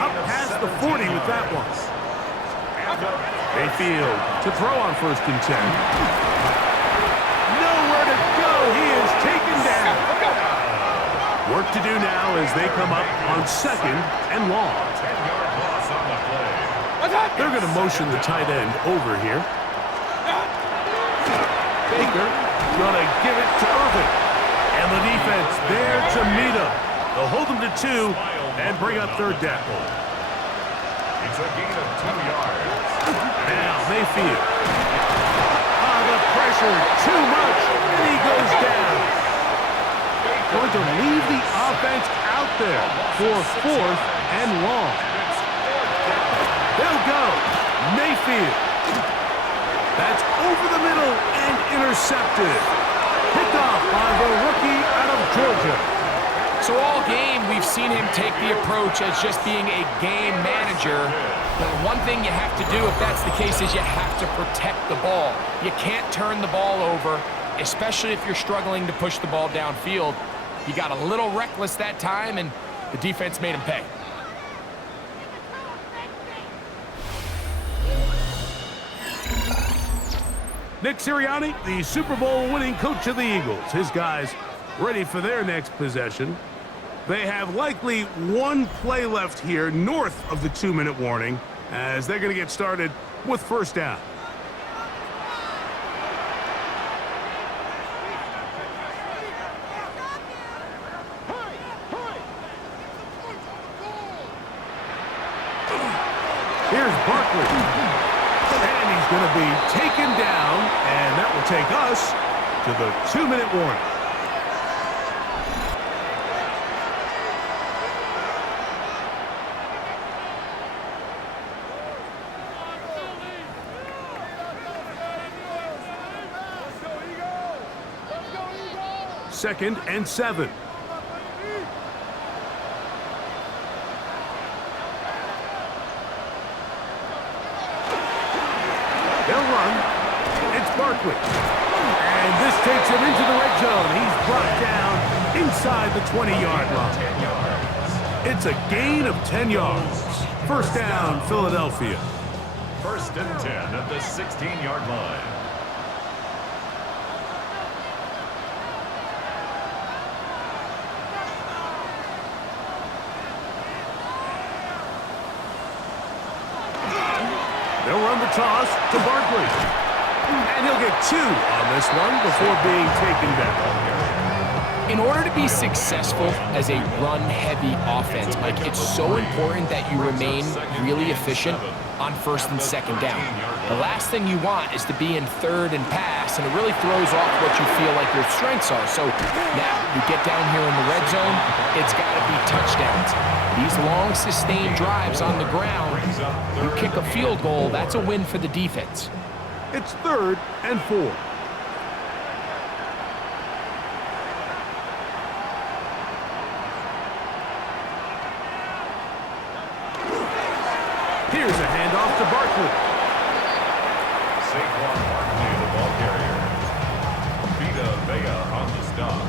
Up past the 40 with that one. Mayfield to throw on 1st and 10. Nowhere to go. He is taken down. Work to do now as they come up on 2nd and long. They're going to motion the tight end over here. Baker gonna give it to Irvin. And the defense there to meet him. They'll hold him to 2 and bring up 3rd down. It's a gain of 2 yards. Now Mayfield. The pressure, too much, and he goes down. Going to leave the offense out there for 4th and long. They'll go. Mayfield. That's over the middle and intercepted. Picked off by the rookie out of Georgia. So all game, we've seen him take the approach as just being a game manager. But one thing you have to do, if that's the case, is you have to protect the ball. You can't turn the ball over, especially if you're struggling to push the ball downfield. He got a little reckless that time, and the defense made him pay. Nick Sirianni, the Super Bowl winning coach of the Eagles. His guys ready for their next possession. They have likely 1 play left here north of the 2-minute warning as they're going to get started with 1st down. Here's Barkley. And he's going to be taken down, and that will take us to the 2-minute warning. Second and 7. They'll run. It's Barkley. And this takes him into the red zone. He's brought down inside the 20-yard line. It's a gain of 10 yards. First down, Philadelphia. First and 10 at the 16-yard line. They'll run the toss to Barkley. And he'll get 2 on this one before being taken down. In order to be successful as a run-heavy offense, Mike, it's so important that you remain really efficient on first and second down. The last thing you want is to be in third and pass, and it really throws off what you feel like your strengths are. So now you get down here in the red zone, it's got to be touchdowns. These long, sustained drives on the ground, you kick a field goal, that's a win for the defense. It's 3rd and 4. Here's a handoff to Barkley. Saquon Barkley, the ball carrier. Vita Vea on the stop.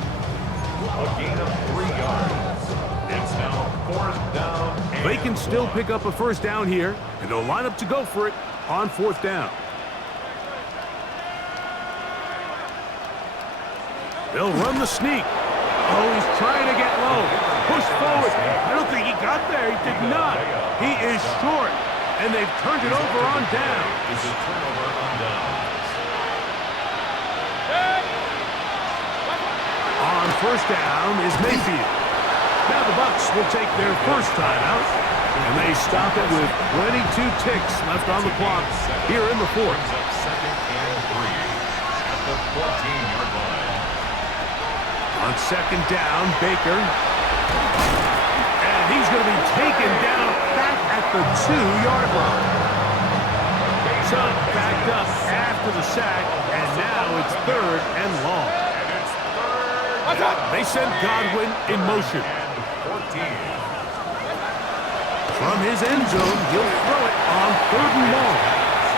A gain of 3 yards. It's now 4th down. They can still pick up a first down here, and they'll line up to go for it on 4th down. They'll run the sneak. Oh, he's trying to get low. Push forward. I don't think he got there. He did not. He is short. And they've turned it over on down. It's a turnover on down. On first down is Mayfield. Now the Bucs will take their first timeout. And they stop it with 22 ticks left on the clock here in the 4th. Brings up 2nd and 3 at the 14-yard line. On second down, Baker. And he's going to be taken down back at the 2-yard line. So backed up after the sack, and now it's 3rd and long. They send Godwin in motion. From his end zone, he'll throw it on 3rd and long.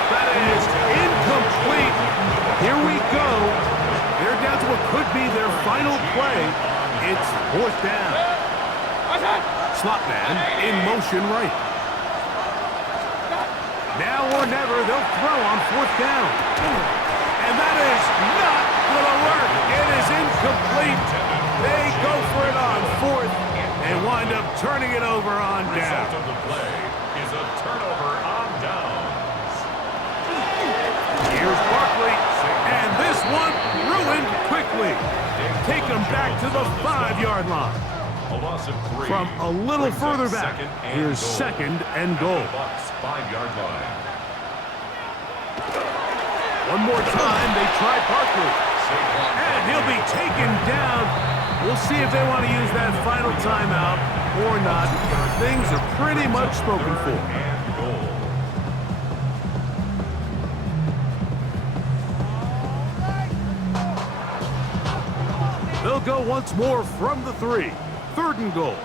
That is incomplete. Here we go. They're down to what could be their final play. It's 4th down. Slot man in motion right. Now or never, they'll throw on 4th down. And that is not going to work. It is incomplete. They go for it on 4th and wind up turning it over on down. Result of the play is a turnover on downs. Here's Barkley, and this one ruined quickly. Take them back to the 5-yard line. A loss of 3. From a little Brings further up back, 2nd and here's goal. 2nd and goal. Bucs 5-yard line. One more time, they try Barkley. And he'll be taken down. We'll see if they want to use that final timeout or not. Things are pretty much spoken for. And goal. They'll go once more from the 3. 3rd and goal.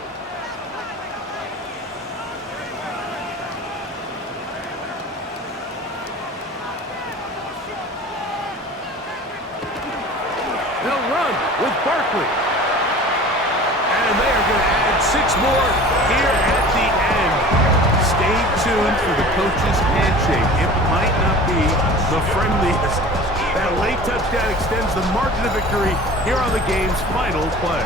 They'll run with Barkley. And they are going to add 6 more here at the end. Stay tuned for the coach's handshake. It might not be the friendliest. That late touchdown extends the margin of victory here on the game's final play.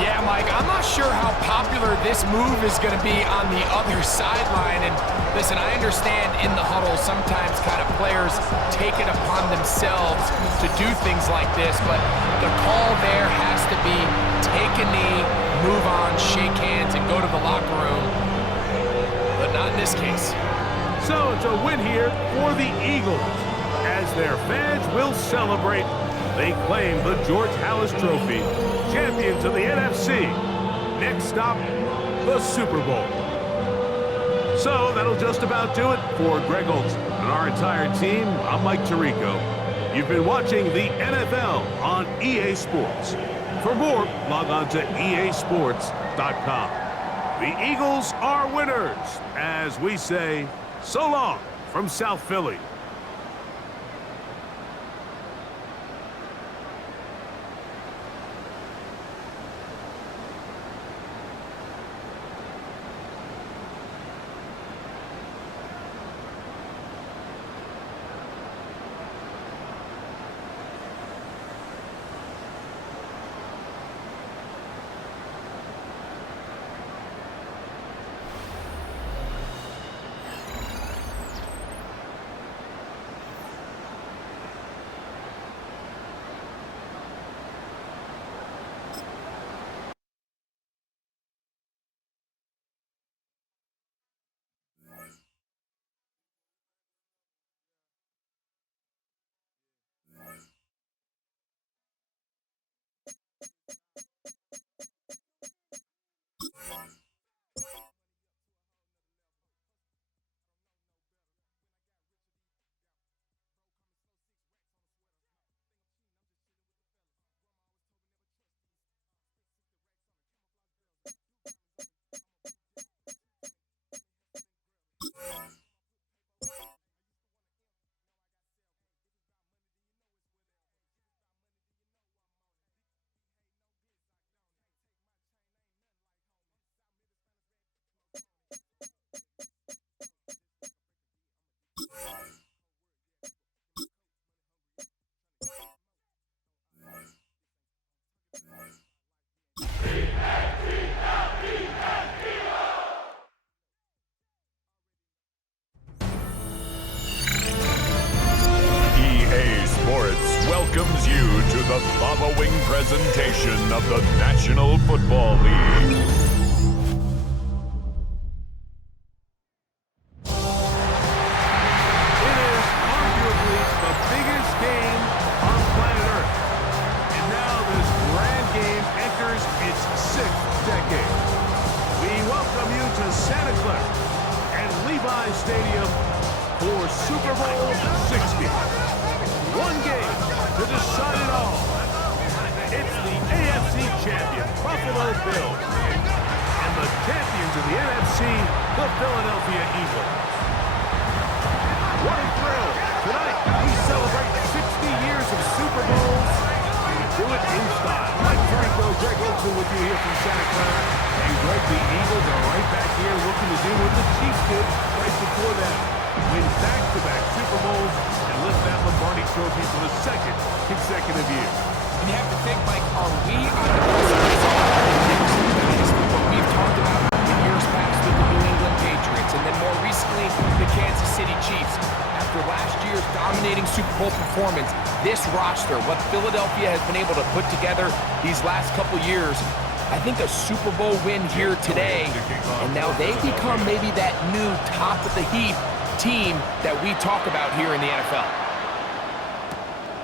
Yeah, Mike, I'm not sure how popular this move is going to be on the other sideline. And listen, I understand in the huddle sometimes kind of players take it upon themselves to do things like this, but the call there has to be take a knee, move on, shake hands, and go to the locker room. But not in this case. So it's a win here for the Eagles. As their fans will celebrate, they claim the George Halas Trophy, champions of the NFC. Next stop, the Super Bowl. So that'll just about do it for Greg Olson and our entire team. I'm Mike Tirico. You've been watching the NFL on EA Sports. For more, log on to easports.com. The Eagles are winners, as we say, so long from South Philly. of the National Football League. It is arguably the biggest game on planet Earth. And now this grand game enters its 6th decade. We welcome you to Santa Clara and Levi Stadium for Super Bowl 60. One game to decide it all. It's the AFC champion, Buffalo Bills, and the champions of the NFC, the Philadelphia Eagles. What a thrill! Tonight, we celebrate 60 years of Super Bowls. We do it in style. Mike Tirico, Greg Olson with you here from Santa Clara. And Greg, the Eagles are right back here looking to do what the Chiefs did right before them. Win back-to-back Super Bowls and lift that Lombardi Trophy for the 2nd consecutive year. And you have to think, Mike, are we on the precipice of what we've talked about in years past with the New England Patriots, and then more recently, the Kansas City Chiefs? After last year's dominating Super Bowl performance, this roster, what Philadelphia has been able to put together these last couple years, I think a Super Bowl win here today, and now they become maybe that new top-of-the-heap team that we talk about here in the NFL.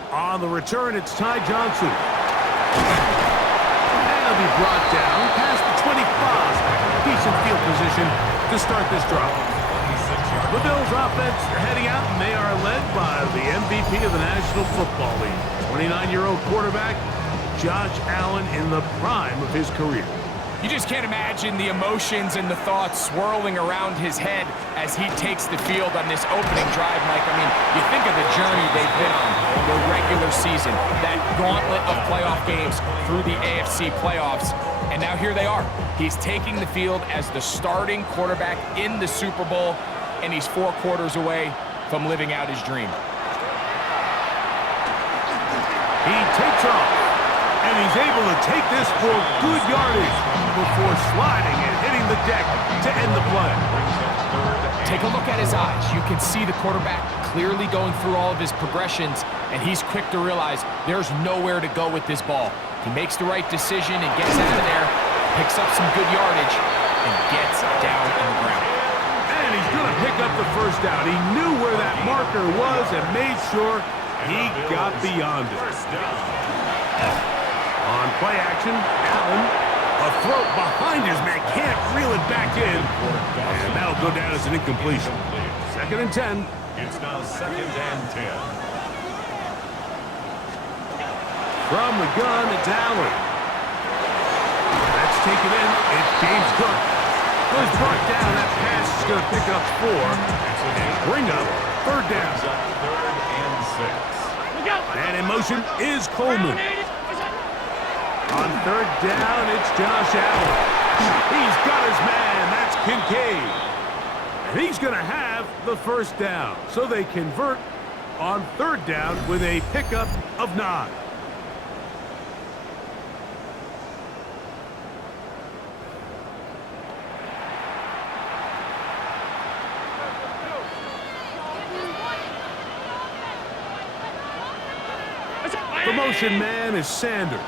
On the return, it's Ty Johnson. And he'll be brought down past the 25. Decent field position to start this drive. The Bills offense heading out, and they are led by the MVP of the National Football League, 29-year-old quarterback Josh Allen in the prime of his career. You just can't imagine the emotions and the thoughts swirling around his head as he takes the field on this opening drive, Mike. I mean, you think of the journey they've been on, the regular season, that gauntlet of playoff games through the AFC playoffs, and now here they are. He's taking the field as the starting quarterback in the Super Bowl, and he's 4 quarters away from living out his dream. He takes off, and he's able to take this for good yardage before sliding and hitting the deck to end the play. Take a look at his eyes. You can see the quarterback clearly going through all of his progressions, and he's quick to realize there's nowhere to go with this ball. He makes the right decision and gets out of there, picks up some good yardage, and gets down on the ground. And he's going to pick up the first down. He knew where that marker was and made sure he got beyond it. On play action, Allen, a throw behind his man, can't reel it back in. And that'll go down as an incompletion. 2nd and 10. It's now 2nd and 10. From the gun, it's Allen. That's taken in. It's James Cook. He's brought down. That pass is going to pick up 4 and bring up 3rd down. 3rd and 6. And in motion is Coleman. On 3rd down, it's Josh Allen. He's got his man. That's Kincaid. And he's going to have the 1st down. So they convert on 3rd down with a pickup of 9. The motion man is Sanders.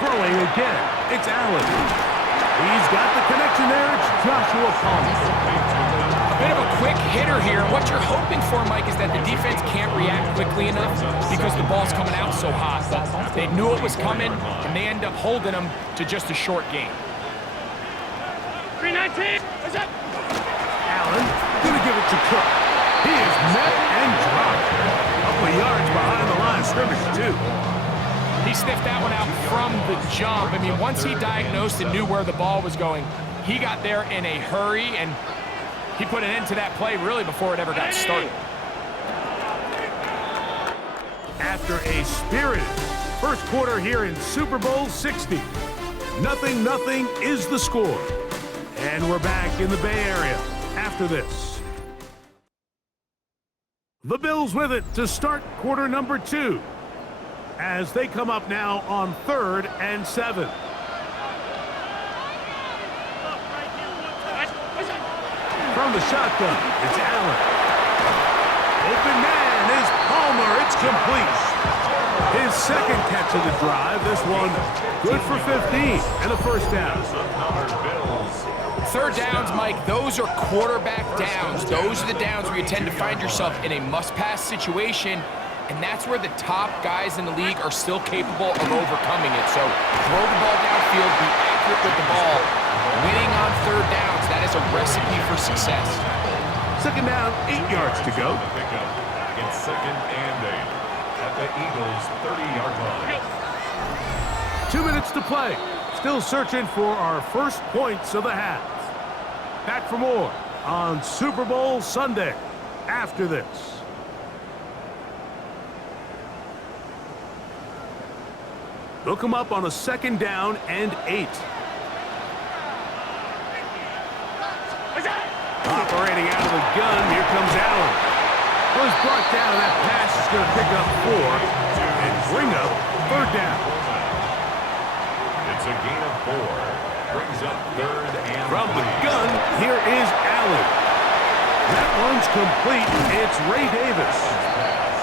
Throwing again, it's Allen. He's got the connection there. It's Joshua Palmer. A bit of a quick hitter here. What you're hoping for, Mike, is that the defense can't react quickly enough because the ball's coming out so hot. They knew it was coming, and they end up holding them to just a short game. 319. What's up? Allen gonna give it to Cook. He is met and dropped. A couple of yards behind the line of scrimmage, too. He sniffed that one out from the jump. I mean, once he diagnosed and knew where the ball was going, he got there in a hurry, and he put an end to that play really before it ever got started. After a spirited first quarter here in Super Bowl 60, 0-0 is the score. And we're back in the Bay Area after this. The Bills with it to start quarter number 2 as they come up now on 3rd and 7. From the shotgun, it's Allen. Open man, is Palmer. It's complete. His second catch of the drive. This one good for 15 and a first down. Third downs, Mike, those are quarterback downs. Those are the downs where you tend to find yourself in a must-pass situation, and that's where the top guys in the league are still capable of overcoming it. So throw the ball downfield, be accurate with the ball. Winning on third downs, that is a recipe for success. Second down, 8 yards to go. It's second and 8 at the Eagles' 30-yard line. 2 minutes to play. Still searching for our first points of the half. Back for more on Super Bowl Sunday after this. They'll come up on a second down and 8. Operating out of the gun, here comes Allen. Was brought down, and that pass is going to pick up 4 and bring up third down. It's a gain of 4. Brings up third and From the gun, here is Allen. That one's complete. It's Ray Davis.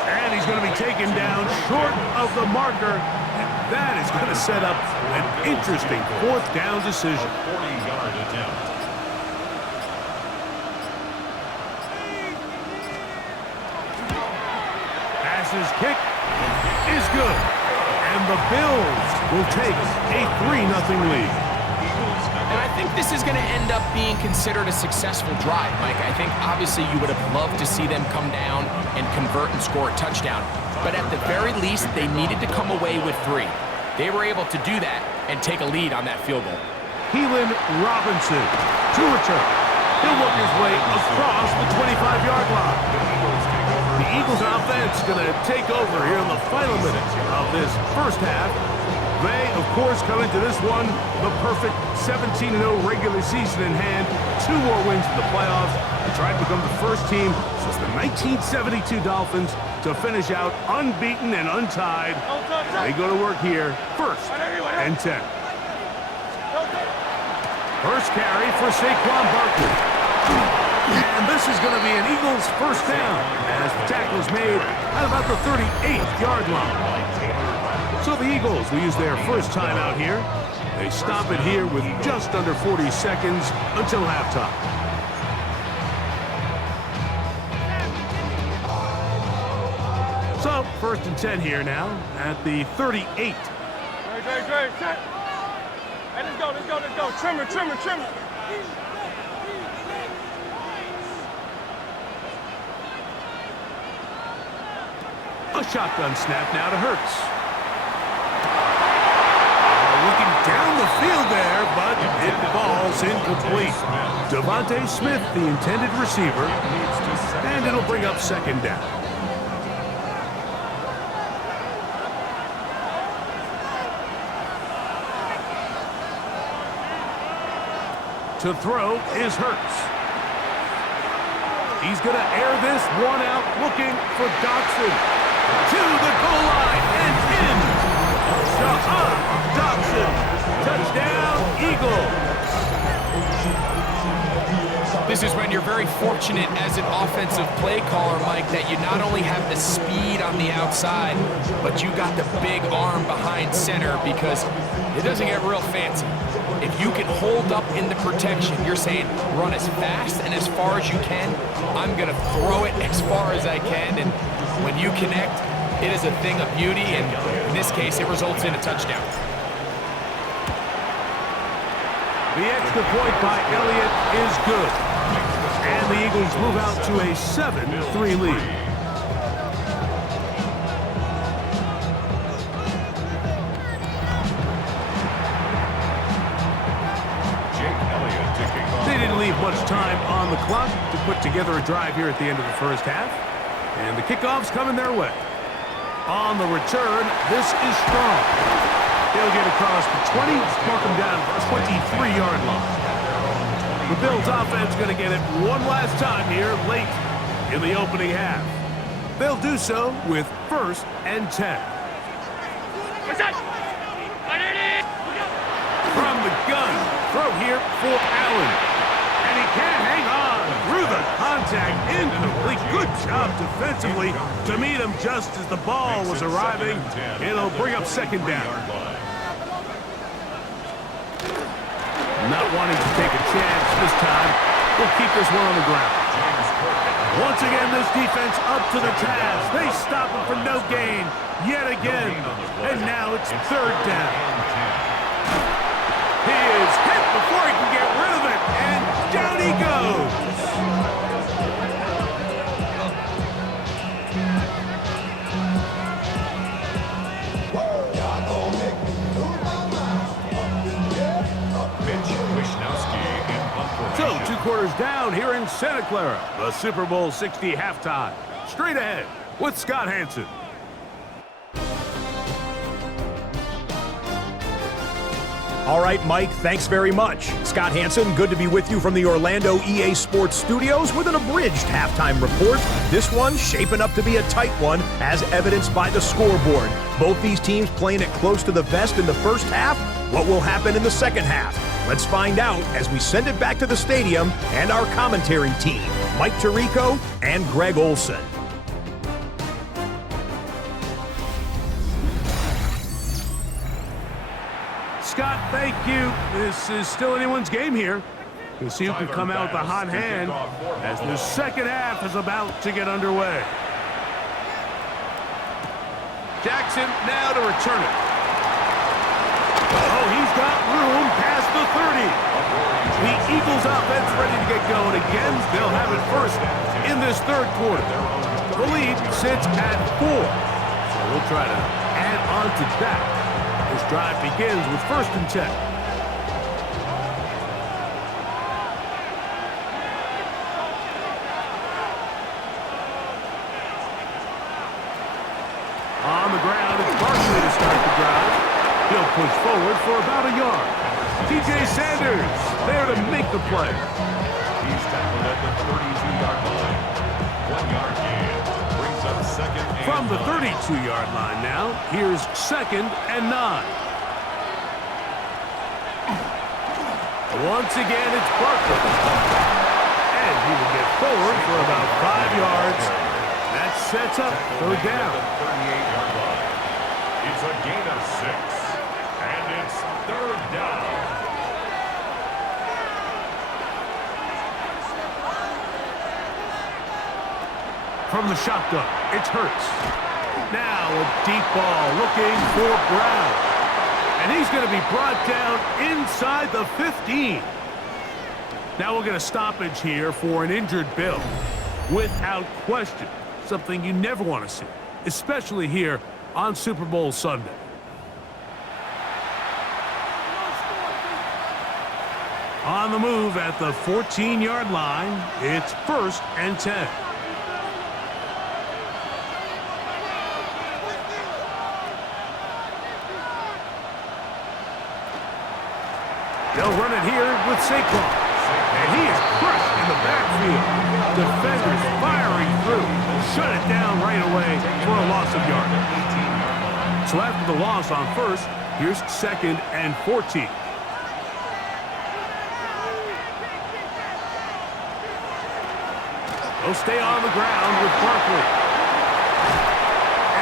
And he's going to be taken down short of the marker. And that is going to set up an interesting fourth down decision. 40-yard attempt. Passes kick is good. And the Bills will take a 3-0 lead. And I think this is going to end up being considered a successful drive, Mike. I think obviously you would have loved to see them come down and convert and score a touchdown. But at the very least, they needed to come away with 3. They were able to do that and take a lead on that field goal. Keelan Robinson to return. He'll work his way across the 25-yard line. The Eagles offense going to take over here in the final minutes of this first half. They, of course, come into this one the perfect 17-0 regular season in hand. 2 more wins in the playoffs. They try to become the first team since the 1972 Dolphins to finish out unbeaten and untied. They go to work here, first and 10. First carry for Saquon Barkley. And this is going to be an Eagles first down as the tackle is made at about the 38-yard line. So the Eagles will use their first time out here. They stop it here with just under 40 seconds until halftime. So first and 10 here now at the 38. Great. Hey, let's go. Trimmer. A shotgun snap now to Hurts. Looking down the field there, but it falls incomplete. Devontae Smith, the intended receiver, and it'll bring up second down. To throw is Hurts. He's going to air this one out, looking for Dotson. To the goal line and in. Dotson. Touchdown, Eagles. This is when you're very fortunate as an offensive play caller, Mike, that you not only have the speed on the outside, but you got the big arm behind center, because it doesn't get real fancy. If you can hold up in the protection, you're saying run as fast and as far as you can. I'm going to throw it as far as I can, and when you connect, it is a thing of beauty, and in this case, it results in a touchdown. The extra point by Elliott is good. And the Eagles move out to a 7-3 lead. They didn't leave much time on the clock to put together a drive here at the end of the first half. And the kickoff's coming their way. On the return, this is strong. They'll get across the 20, mark them down at the 23-yard line. The Bills offense going to get it one last time here late in the opening half. They'll do so with first and 10. From the gun, throw here for Allen. And he can't hang on through the contact. Incomplete. Good job defensively to meet him just as the ball was arriving. It'll bring up second down. Not wanting to take a chance this time. We'll keep this one on the ground. Once again, this defense up to the task. They stop him for no gain yet again. And now it's third down. He is hit before he can get rid of it. And down he goes. So, 2 quarters down here in Santa Clara. The Super Bowl 60 halftime. Straight ahead with Scott Hanson. All right, Mike, thanks very much. Scott Hanson, good to be with you from the Orlando EA Sports Studios with an abridged halftime report. This one shaping up to be a tight one, as evidenced by the scoreboard. Both these teams playing it close to the vest in the first half. What will happen in the second half? Let's find out as we send it back to the stadium and our commentary team, Mike Tirico and Greg Olson. Scott, thank you. This is still anyone's game here. We'll see who can come out with a hot hand as the second half is about to get underway. Jackson now to return it. Oh, he's got room past the 30. The Eagles offense ready to get going again. They'll have it first in this third quarter. The lead sits at 4. So we'll try to add on to that. This drive begins with 1st and 10. On the ground, it's Barkley to start the drive. He'll push forward for about a yard. T.J. Sanders there to make the play. He's tackled at the 32-yard line. 1-yard gain. Brings up second and From the 9. 32-yard line now, here's 2nd and 9. Once again, it's Barkley. And he will get forward for about 5 yards. That sets up third down. 38-yard line. It's a gain of 6. And it's third down. From the shotgun, it's Hurts. Now a deep ball looking for Brown. And he's going to be brought down inside the 15. Now we'll get a stoppage here for an injured Bill. Without question, something you never want to see, especially here on Super Bowl Sunday. On the move at the 14-yard line, it's 1st and 10. They'll run it here with Saquon. And he is crushed in the backfield. Defenders firing through. Shut it down right away for a loss of yardage. So after the loss on 1st, here's 2nd and 14. They'll stay on the ground with Barkley.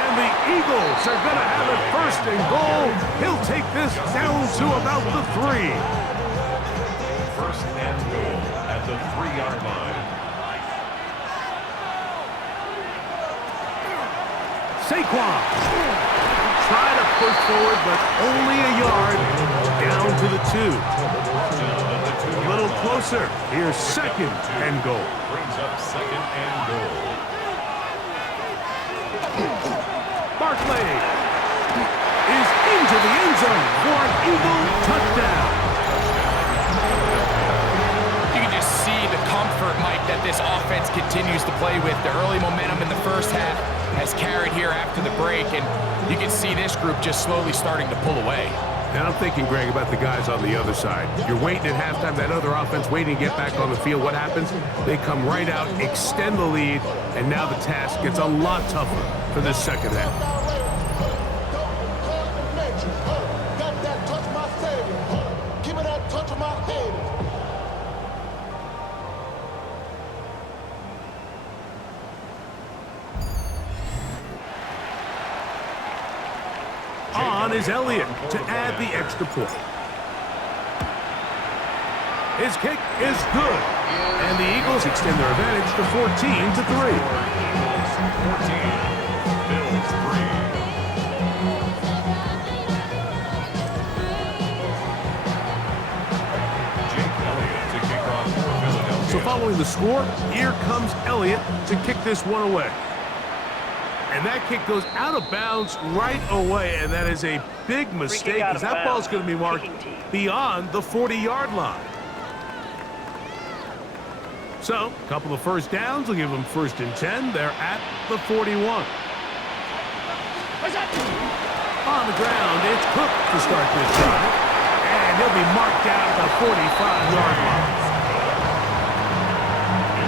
And the Eagles are going to have it 1st and goal. He'll take this down to about the 3. 1st and goal at the 3-yard line. Saquon. Try to push forward, but only a yard down to the 2. A little closer. Here's 2nd and goal. Brings up 2nd and goal. Barkley is into the end zone for an Eagle touchdown. You can just see the comfort, Mike, that this offense continues to play with. The early momentum in the first half has carried here after the break, and you can see this group just slowly starting to pull away. And I'm thinking, Greg, about the guys on the other side. You're waiting at halftime, that other offense waiting to get back on the field. What happens? They come right out, extend the lead, and now the task gets a lot tougher for this second half. on is Elliott to add the extra point. His kick is good, and the Eagles extend their advantage to 14-3. 14, Bills 3. So following the score, here comes Elliott to kick this one away. And that kick goes out of bounds right away, and that is a big mistake because that ball's going to be marked beyond the 40-yard line. So, a couple of first downs will give them 1st and 10. They're at the 41. On the ground, it's Cook to start this drive. And he'll be marked down at the 45-yard line.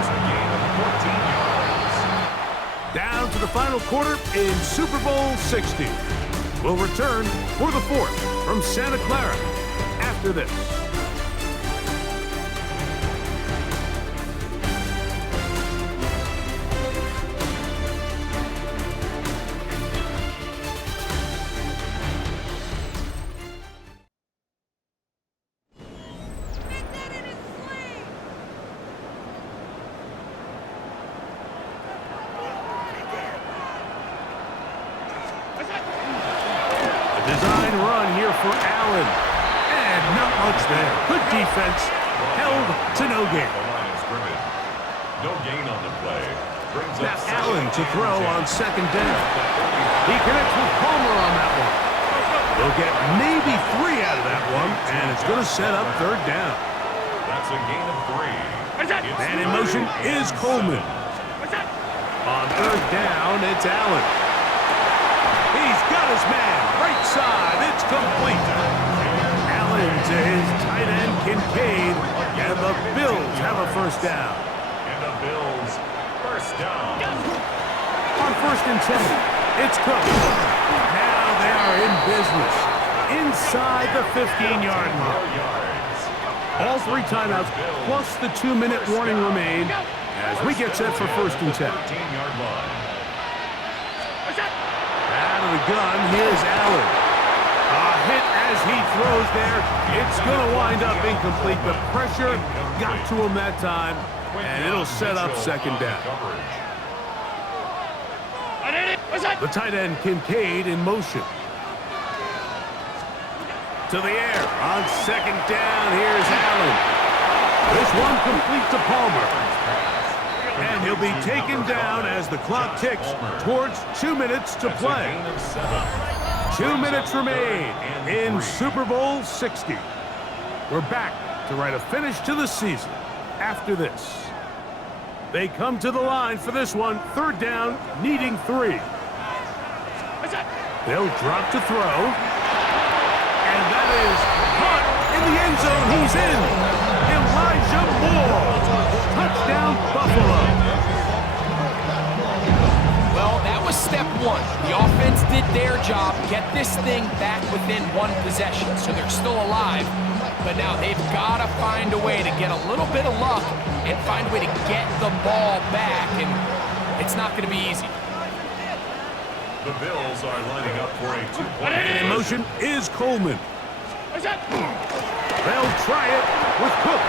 It's a gain of 14 yards. Down to the final quarter in Super Bowl 60. We'll return for the 4th from Santa Clara after this. Design run here for Allen. And not much there. Good defense. Held to no gain. The line of scrimmage. No gain on the play. Brings Now up Allen to throw on 2nd down. He connects with Palmer on that one. They'll get maybe 3 out of that one, and it's going to set up 3rd down. That's a gain of 3. And in motion is Coleman. On 3rd down, it's Allen. He's got his man. Right side, it's complete. Allen to his tight end, Kincaid, and the Bills have a 1st down. And the Bills, 1st down. On 1st and 10, it's Cook. Now they are in business inside the 15-yard line. All 3 timeouts plus the 2-minute warning remain as we get set for 1st and 10. 13-yard line. Out of the gun, here's Allen. A hit as he throws there. It's going to wind up incomplete. The pressure got to him that time, and it'll set up 2nd down. The tight end, Kincaid, in motion. To the air. On 2nd down, here's Allen. This one complete to Palmer. And he'll be taken down as the clock ticks towards 2 minutes to play. 2 minutes remain in Super Bowl 60. We're back to write a finish to the season after this. They come to the line for this one. 3rd down, needing 3. They'll drop to throw. And that is caught in the end zone. He's in. Elijah Moore. Touchdown, Buffalo. Well, that was step 1. The offense did their job, get this thing back within 1 possession, so they're still alive. But now they've got to find a way to get a little bit of luck and find a way to get the ball back, and it's not going to be easy. The Bills are lining up for a 2-point. And in motion is Coleman. They'll try it with Cook.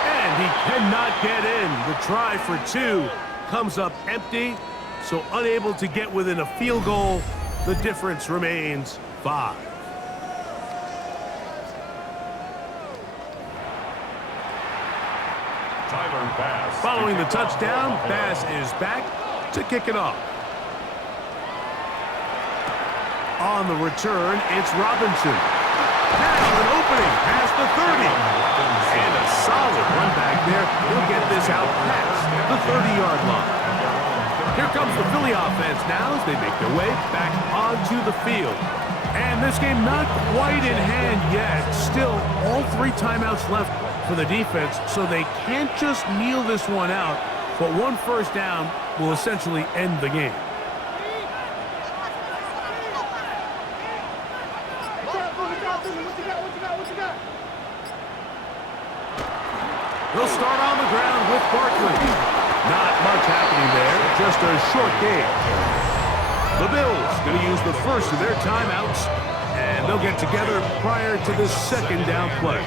And he cannot get in. The try for 2 comes up empty, so unable to get within a field goal. The difference remains 5. Following the touchdown, Bass is back to kick it off. On the return, it's Robinson. Now an opening past the 30. And a solid run back there. He'll get this out past the 30-yard line. Here comes the Philly offense now as they make their way back onto the field. And this game not quite in hand yet. Still, all 3 timeouts left for the defense, so they can't just kneel this one out. But 1 1st down will essentially end the game. They'll start on the ground with Barkley. Not much happening there, just a short game. The Bills going to use the first of their timeouts And they'll get together prior to this second down play.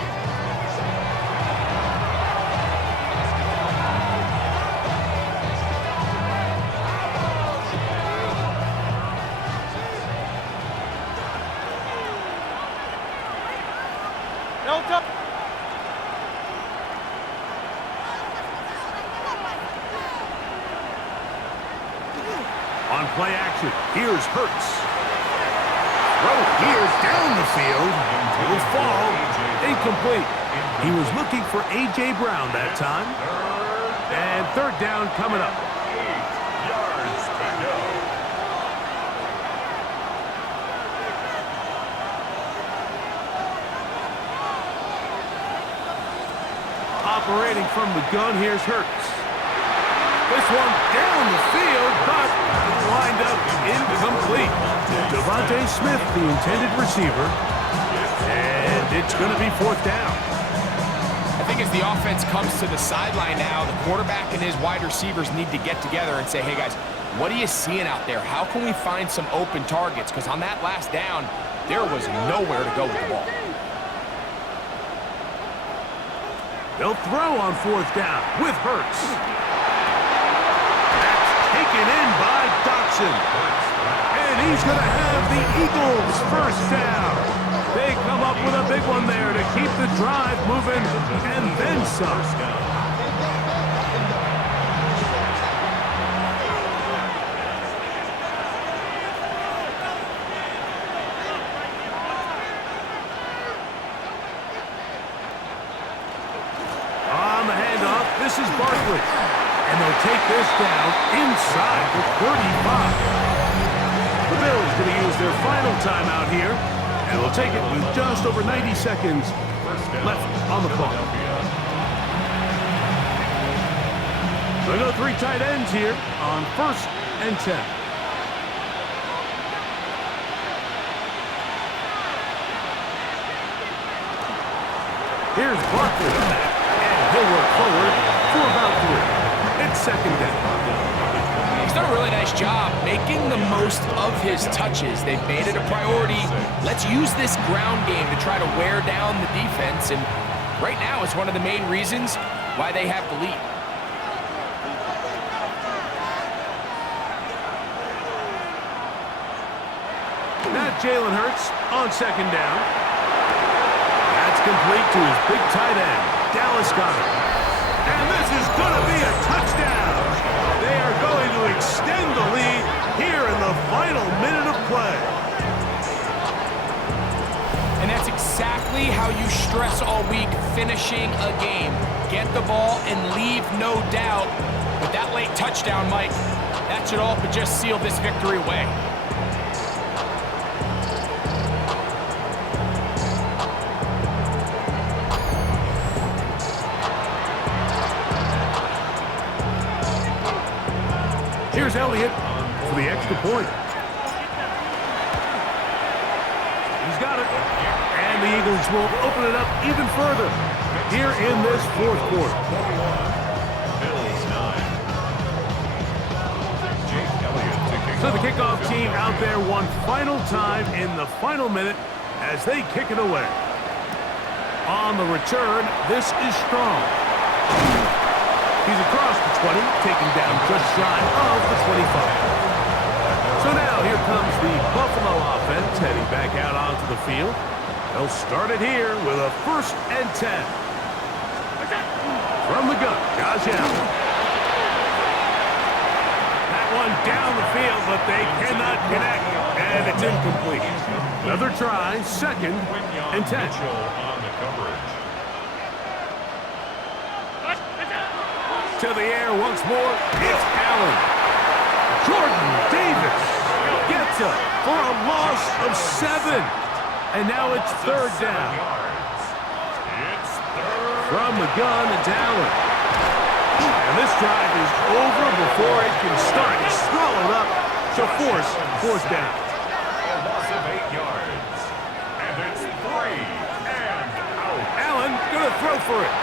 On play action, here's Hurts. Throw here down the field. It will fall. Incomplete. He was looking for A.J. Brown that time. And third down coming up. 8 yards to go. Operating from the gun, here's Hurts. This one down the field, but lined up incomplete. Devontae Smith, the intended receiver, and it's going to be fourth down. I think as the offense comes to the sideline now, the quarterback and his wide receivers need to get together and say, hey guys, what are you seeing out there? How can we find some open targets? Because on that last down, there was nowhere to go with the ball. They'll throw on fourth down with Hurts. That's taken in by Dotson. And he's going to have the Eagles first down. They come up with a big one there to keep the drive moving and then some. On the handoff, this is Barkley. And they'll take this down inside the 35. The Bills going to use their final timeout here. And we'll take it with just over 90 seconds left on the clock. They'll go 3 tight ends here on 1st and 10. Here's Barkley. And he'll work forward for about 3. It's second down. He's done a really nice job making the most of his touches. They've made it a priority. Let's use this ground game to try to wear down the defense. And right now, it's one of the main reasons why they have the lead. Not Jalen Hurts on second down. That's complete to his big tight end, Dallas Goedert. And this is going to be a touchdown. They are going to extend the lead here in the final minute of play. And that's exactly how you stress all week, finishing a game. Get the ball and leave no doubt. But that late touchdown, Mike, that should all but just seal this victory away. Here's Elliott for the extra point. He's got it. And the Eagles will open it up even further here in this fourth quarter. Bills 9. Jake Elliott to kick So the off. kickoff team out there one final time in the final minute as they kick it away. On the return, this is Strong. He's across the 20, taking down just shy of the 25. So now here comes the Buffalo offense heading back out onto the field. They'll start it here with a 1st and 10. From the gun, Josh Allen. That one down the field, but they cannot connect, and it's incomplete. Another try, 2nd and 10. Mitchell on the coverage. To the air once more, it's Allen. Jordan Davis gets up for a loss of 7. And now it's 3rd down. It's 3rd. From the gun, it's Allen. And this drive is over before it can start. It's swallowed up to force 4th down. A loss of 8 yards. And it's 3 and out. Allen gonna throw for it.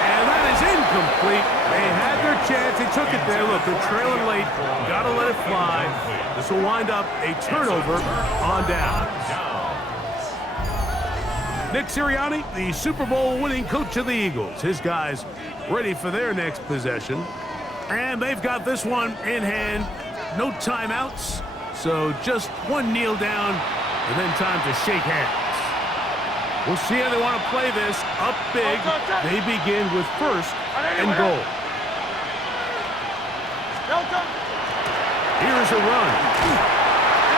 And that is incomplete. They had their chance Guys, they took it there. Look, they're trailing late. Got to let it fly. This will wind up a turnover on down. Nick Sirianni, the Super Bowl winning coach of the Eagles. His guys ready for their next possession. And they've got this one in hand. No timeouts. So just one kneel down and then time to shake hands. We'll see how they want to play this. Up big. They begin with first and goal. Here's a run.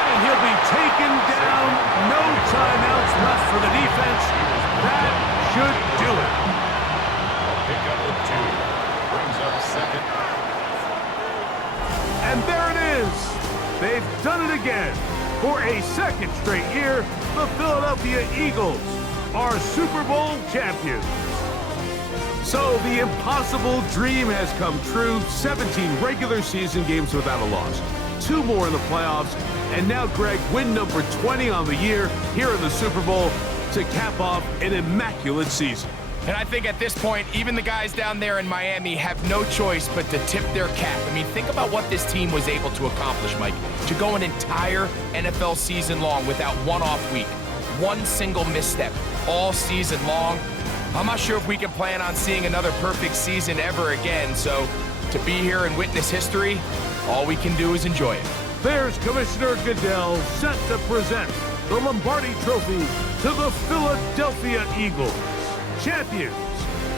And he'll be taken down. No timeouts left for the defense. That should do it. Pick up with 2. Brings up second. And there it is. They've done it again. For a second straight year, the Philadelphia Eagles are Super Bowl champions. So the impossible dream has come true. 17 regular season games without a loss. 2 more in the playoffs. And now, Greg, win number 20 on the year here in the Super Bowl to cap off an immaculate season. And I think at this point, even the guys down there in Miami have no choice but to tip their cap. I mean, think about what this team was able to accomplish, Mike. To go an entire NFL season long without one off week, one single misstep, all season long. I'm not sure if we can plan on seeing another perfect season ever again. So to be here and witness history, all we can do is enjoy it. There's Commissioner Goodell set to present the Lombardi Trophy to the Philadelphia Eagles, champions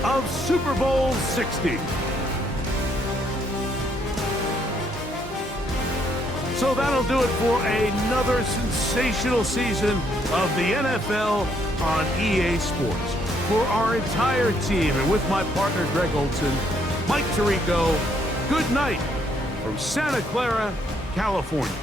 of Super Bowl 60. So that'll do it for another sensational season of the NFL on EA Sports. For our entire team and with my partner Greg Olson, Mike Tirico, good night from Santa Clara, California.